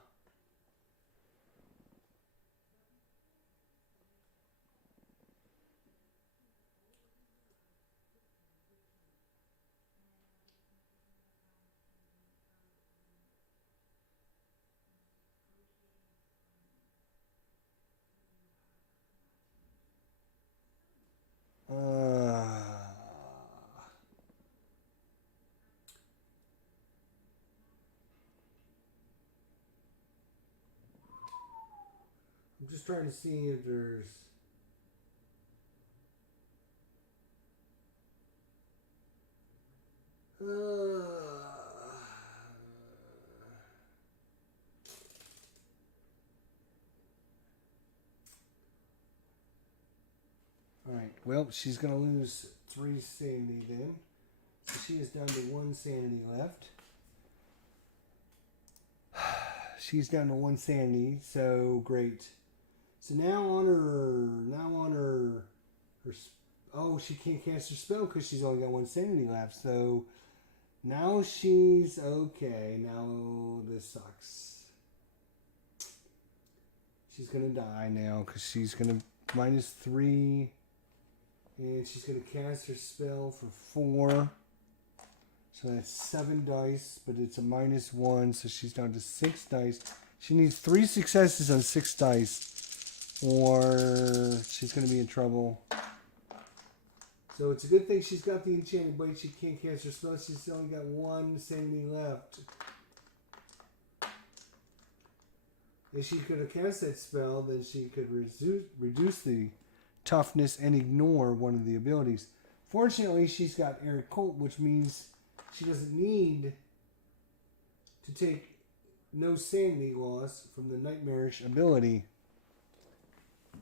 I'm just trying to see if there's... Alright, well, she's going to lose 3 sanity then. So she is down to 1 sanity left. She's down to 1 sanity, so great. So now on her oh, she can't cast her spell because she's only got 1 sanity left. So now she's okay. Now this sucks. She's gonna die now because she's gonna -3, and she's gonna cast her spell for 4. So that's 7 dice, but it's a -1, so she's down to 6 dice. She needs 3 successes on 6 dice, or she's going to be in trouble. So it's a good thing she's got the enchanted blade. She can't cast her spell. She's only got 1 sanity left. If she could have cast that spell, then she could reduce the toughness and ignore one of the abilities. Fortunately, she's got Eric Colt, which means she doesn't need to take no sanity loss from the Nightmarish ability.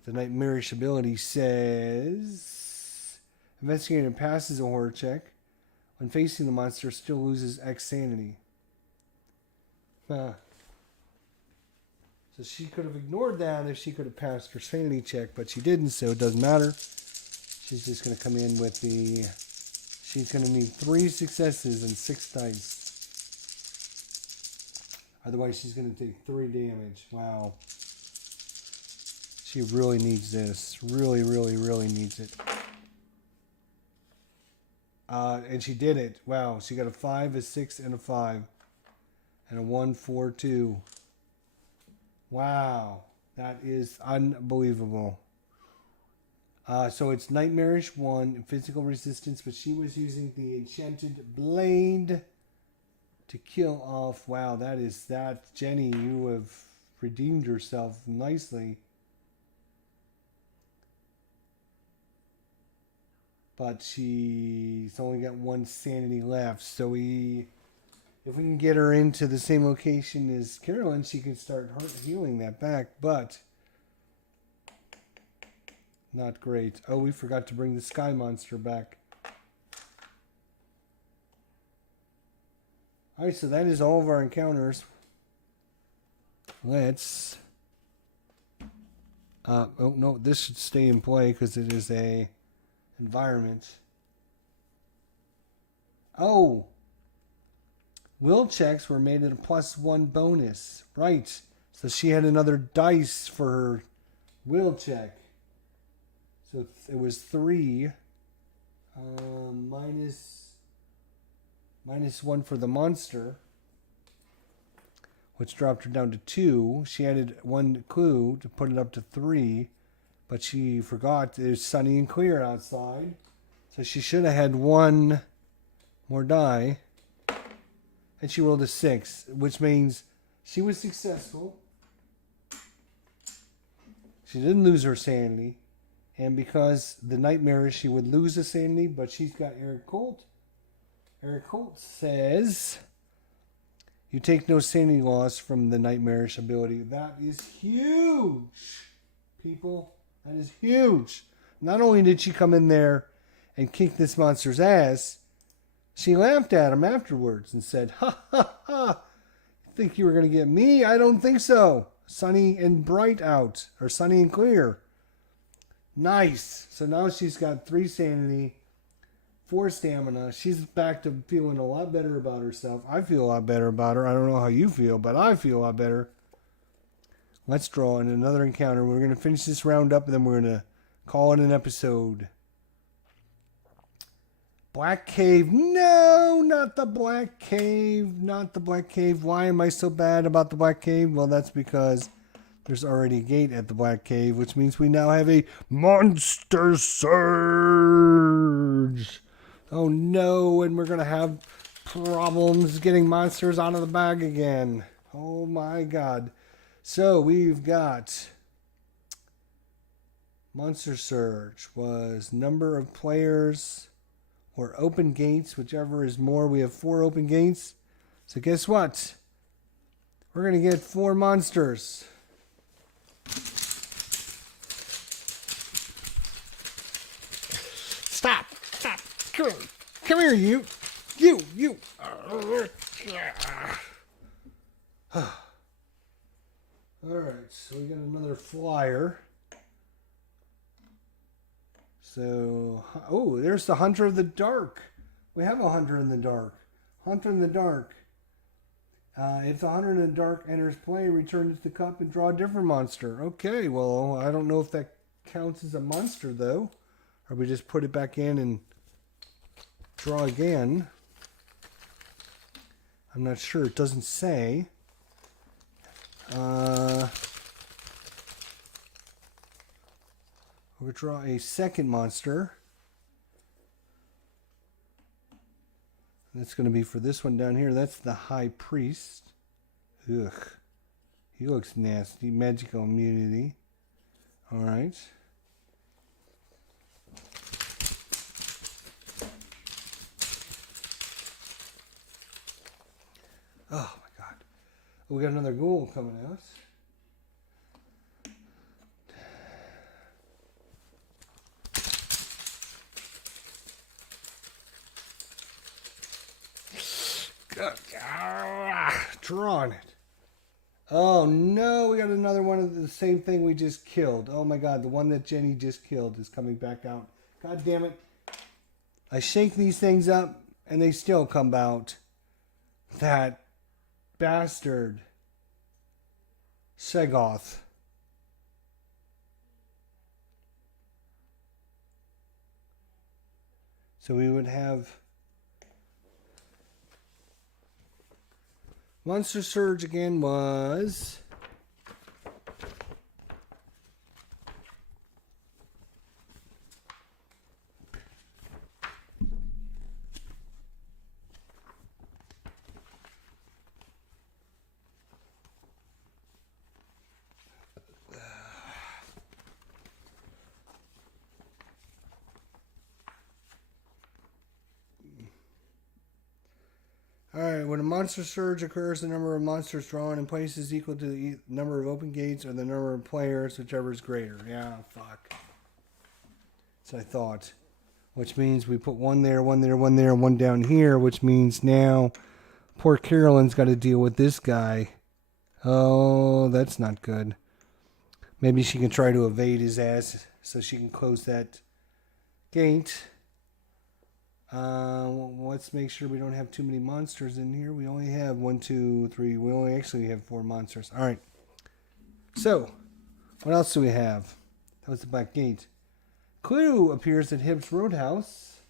The Nightmarish ability says... Investigator passes a horror check. When facing the monster, still loses X sanity. So she could have ignored that if she could have passed her sanity check, but she didn't, so it doesn't matter. She's just going to come in with the... She's going to need 3 successes and 6 dice. Otherwise, she's going to take 3 damage. Wow. She really needs this. Really, really, really needs it. And she did it. Wow. She got a 5, a 6, and a 5. And a 1, 4, 2. Wow. That is unbelievable. So it's Nightmarish 1, physical resistance, but she was using the enchanted blade to kill off. Wow, that is that. Jenny, you have redeemed yourself nicely. But she's only got 1 sanity left, so if we can get her into the same location as Carolyn, she can start healing that back, but... Not great. Oh, we forgot to bring the sky monster back. Alright, so that is all of our encounters. Let's... oh, no, this should stay in play because it is a environment. Oh, will checks were made at a +1 bonus. Right. So she had another dice for her will check. So it was 3 minus 1 for the monster, which dropped her down to 2. She added 1 clue to put it up to 3, but she forgot there's sunny and clear outside. So she should have had 1 more die. And she rolled a 6, which means she was successful. She didn't lose her sanity. And because the nightmare, she would lose the sanity, but she's got Eric Colt. Eric Colt says, you take no sanity loss from the nightmarish ability. That is huge, people. That is huge. Not only did she come in there and kick this monster's ass, she laughed at him afterwards and said, ha, ha, ha. Think you were going to get me? I don't think so. Sunny and bright out, or sunny and clear. Nice. So now she's got 3 sanity, 4 stamina. She's back to feeling a lot better about herself. I feel a lot better about her. I don't know how you feel, but I feel a lot better. Let's draw in another encounter. We're going to finish this round up, and then we're going to call it an episode. Black Cave. No, not the Black Cave. Not the Black Cave. Why am I so bad about the Black Cave? Well, that's because there's already a gate at the Black Cave, which means we now have a monster surge. Oh no, and we're going to have problems getting monsters out of the bag again. Oh my god. So we've got monster surge was number of players or open gates, whichever is more. We have 4 open gates. So guess what? We're going to get 4 monsters. Stop. Come here, you. You. Alright, so we got another flyer. So, oh, there's the Hunter of the Dark. We have a Hunter in the Dark. Hunter in the Dark. If the Hunter in the Dark enters play, return to the cup and draw a different monster. Okay, well, I don't know if that counts as a monster, though. Or we just put it back in and draw again. I'm not sure. It doesn't say. We'll draw a second monster. That's going to be for this one down here. That's the High Priest. Ugh. He looks nasty. Magical immunity. Alright. Oh my god. We got another ghoul coming out. Drawing it. Oh no, we got another one of the same thing we just killed. Oh my god, the one that Jenny just killed is coming back out. God damn it. I shake these things up and they still come out. That bastard. Segoth. So we would have Monster Surge again was Alright, when a monster surge occurs, the number of monsters drawn in place is equal to the number of open gates or the number of players, whichever is greater. Yeah, fuck. So I thought. Which means we put one there, one there, one there, and one down here, which means now poor Carolyn's got to deal with this guy. Oh, that's not good. Maybe she can try to evade his ass so she can close that gate. Let's make sure we don't have too many monsters in here. We only have 1, 2, 3. We only actually have 4 monsters. All right. So, what else do we have? That was the back gate. Clue appears at Hibbs Roadhouse.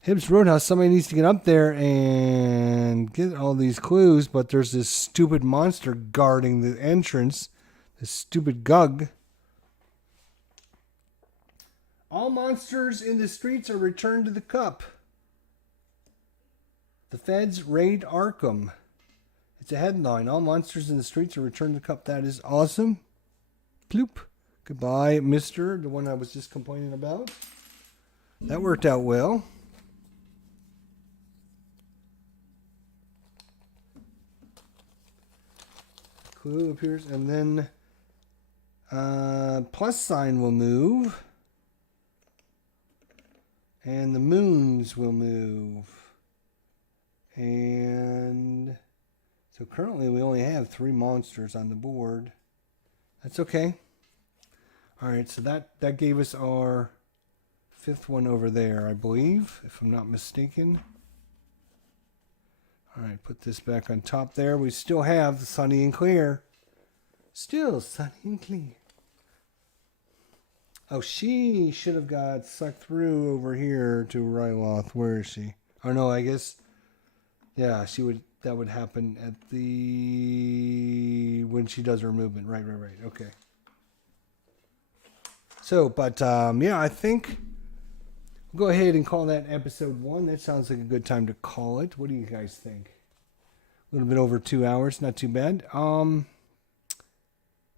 Hibbs Roadhouse. Somebody needs to get up there and get all these clues, but there's this stupid monster guarding the entrance. This stupid Gug. All monsters in the streets are returned to the cup. The feds raid Arkham. It's a headline. All monsters in the streets are returned to the cup. That is awesome. Ploop. Goodbye, Mr. The one I was just complaining about. That worked out well. Clue appears, and then plus sign will move. And the moons will move. And so currently we only have 3 monsters on the board. That's okay. Alright, so that gave us our 5th one over there, I believe, if I'm not mistaken. Alright, put this back on top there. We still have the Sunny and Clear. Still Sunny and Clear. Oh, she should have got sucked through over here to Ryloth. Where is she? Oh no, I guess. Yeah, she would. That would happen at when she does her movement. Right. Okay. So, but yeah, I think we'll go ahead and call that episode 1. That sounds like a good time to call it. What do you guys think? A little bit over 2 hours, not too bad.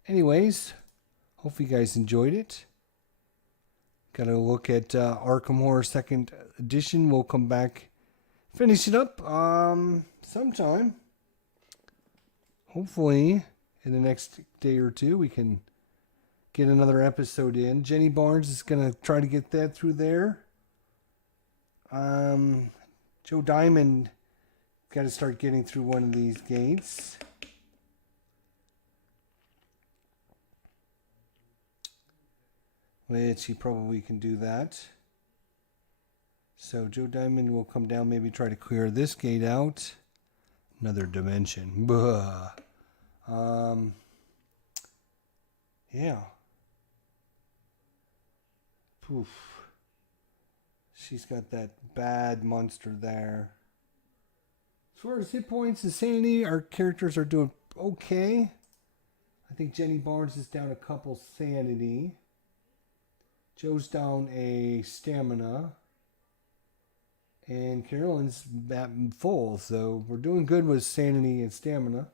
Anyways, hope you guys enjoyed it. Got to look at Arkham Horror 2nd Edition. We'll come back, finish it up sometime. Hopefully, in the next day or 2, we can get another episode in. Jenny Barnes is going to try to get that through there. Joe Diamond got to start getting through one of these gates. Which he probably can do that. So Joe Diamond will come down, maybe try to clear this gate out. Another dimension. Yeah. Poof. She's got that bad monster there. As far as hit points and sanity, our characters are doing okay. I think Jenny Barnes is down a couple sanity. Joe's down a stamina. And Carolyn's at full. So we're doing good with sanity and stamina.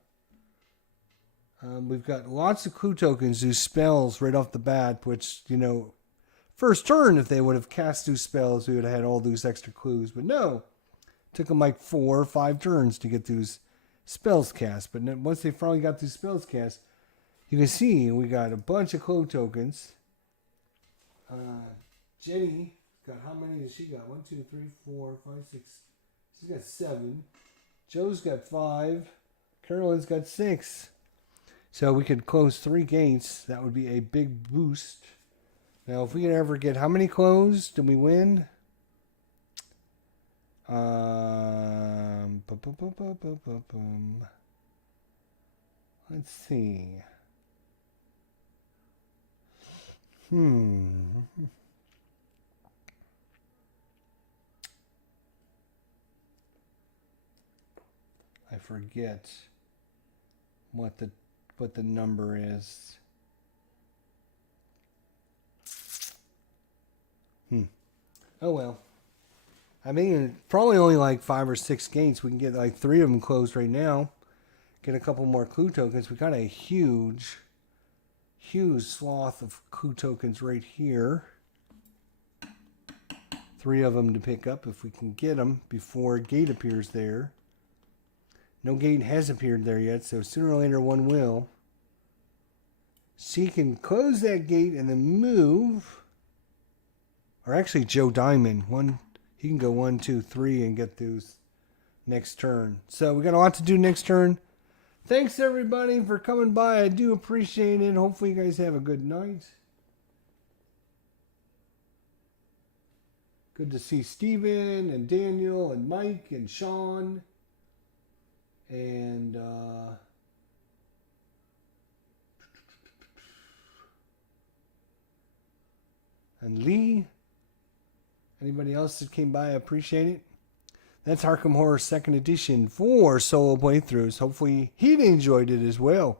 We've got lots of clue tokens whose spells right off the bat, which, you know, first turn, if they would have cast those spells, we would have had all those extra clues. But no. Took them like 4 or 5 turns to get those spells cast. But once they finally got those spells cast, you can see we got a bunch of clue tokens. Jenny got, how many has she got? 1, 2, 3, 4, 5, 6. She's got 7. Joe's got 5. Carolyn's got 6. So we could close 3 gates. That would be a big boost. Now, if we can ever get how many closed, do we win? Let's see. I forget what the number is. Oh well. I mean, probably only like 5 or 6 gates. We can get like 3 of them closed right now. Get a couple more clue tokens. We got a huge swath of clue tokens right here. 3 of them to pick up if we can get them before a gate appears there. No gate has appeared there yet, so sooner or later one will. She can close that gate and then move. Or actually, Joe Diamond. He can go 1, 2, 3 and get those next turn. So we got a lot to do next turn. Thanks everybody for coming by. I do appreciate it. Hopefully you guys have a good night. Good to see Steven and Daniel and Mike and Sean and Lee. Anybody else that came by, I appreciate it. That's Arkham Horror 2nd Edition for solo playthroughs. Hopefully he enjoyed it as well.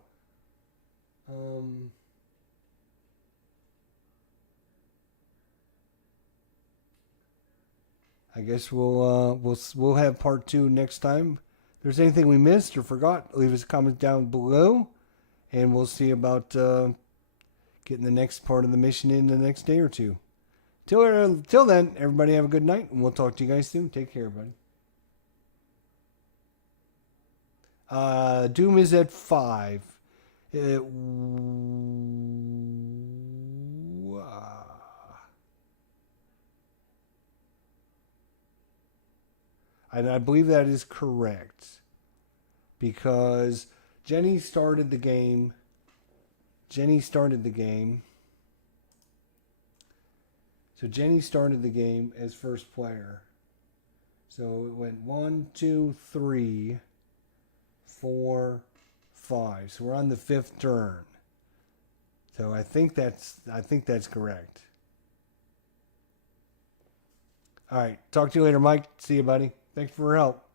I guess we'll have part 2 next time. If there's anything we missed or forgot, leave us a comment down below, and we'll see about getting the next part of the mission in the next day or two. Till then, everybody have a good night, and we'll talk to you guys soon. Take care, buddy. Doom is at 5. And I believe that is correct. Because Jenny started the game. So Jenny started the game as first player. So it went 1, 2, 3, 4, 5. So we're on the 5th turn. So I think that's correct. All right. Talk to you later, Mike. See you, buddy. Thanks for your help.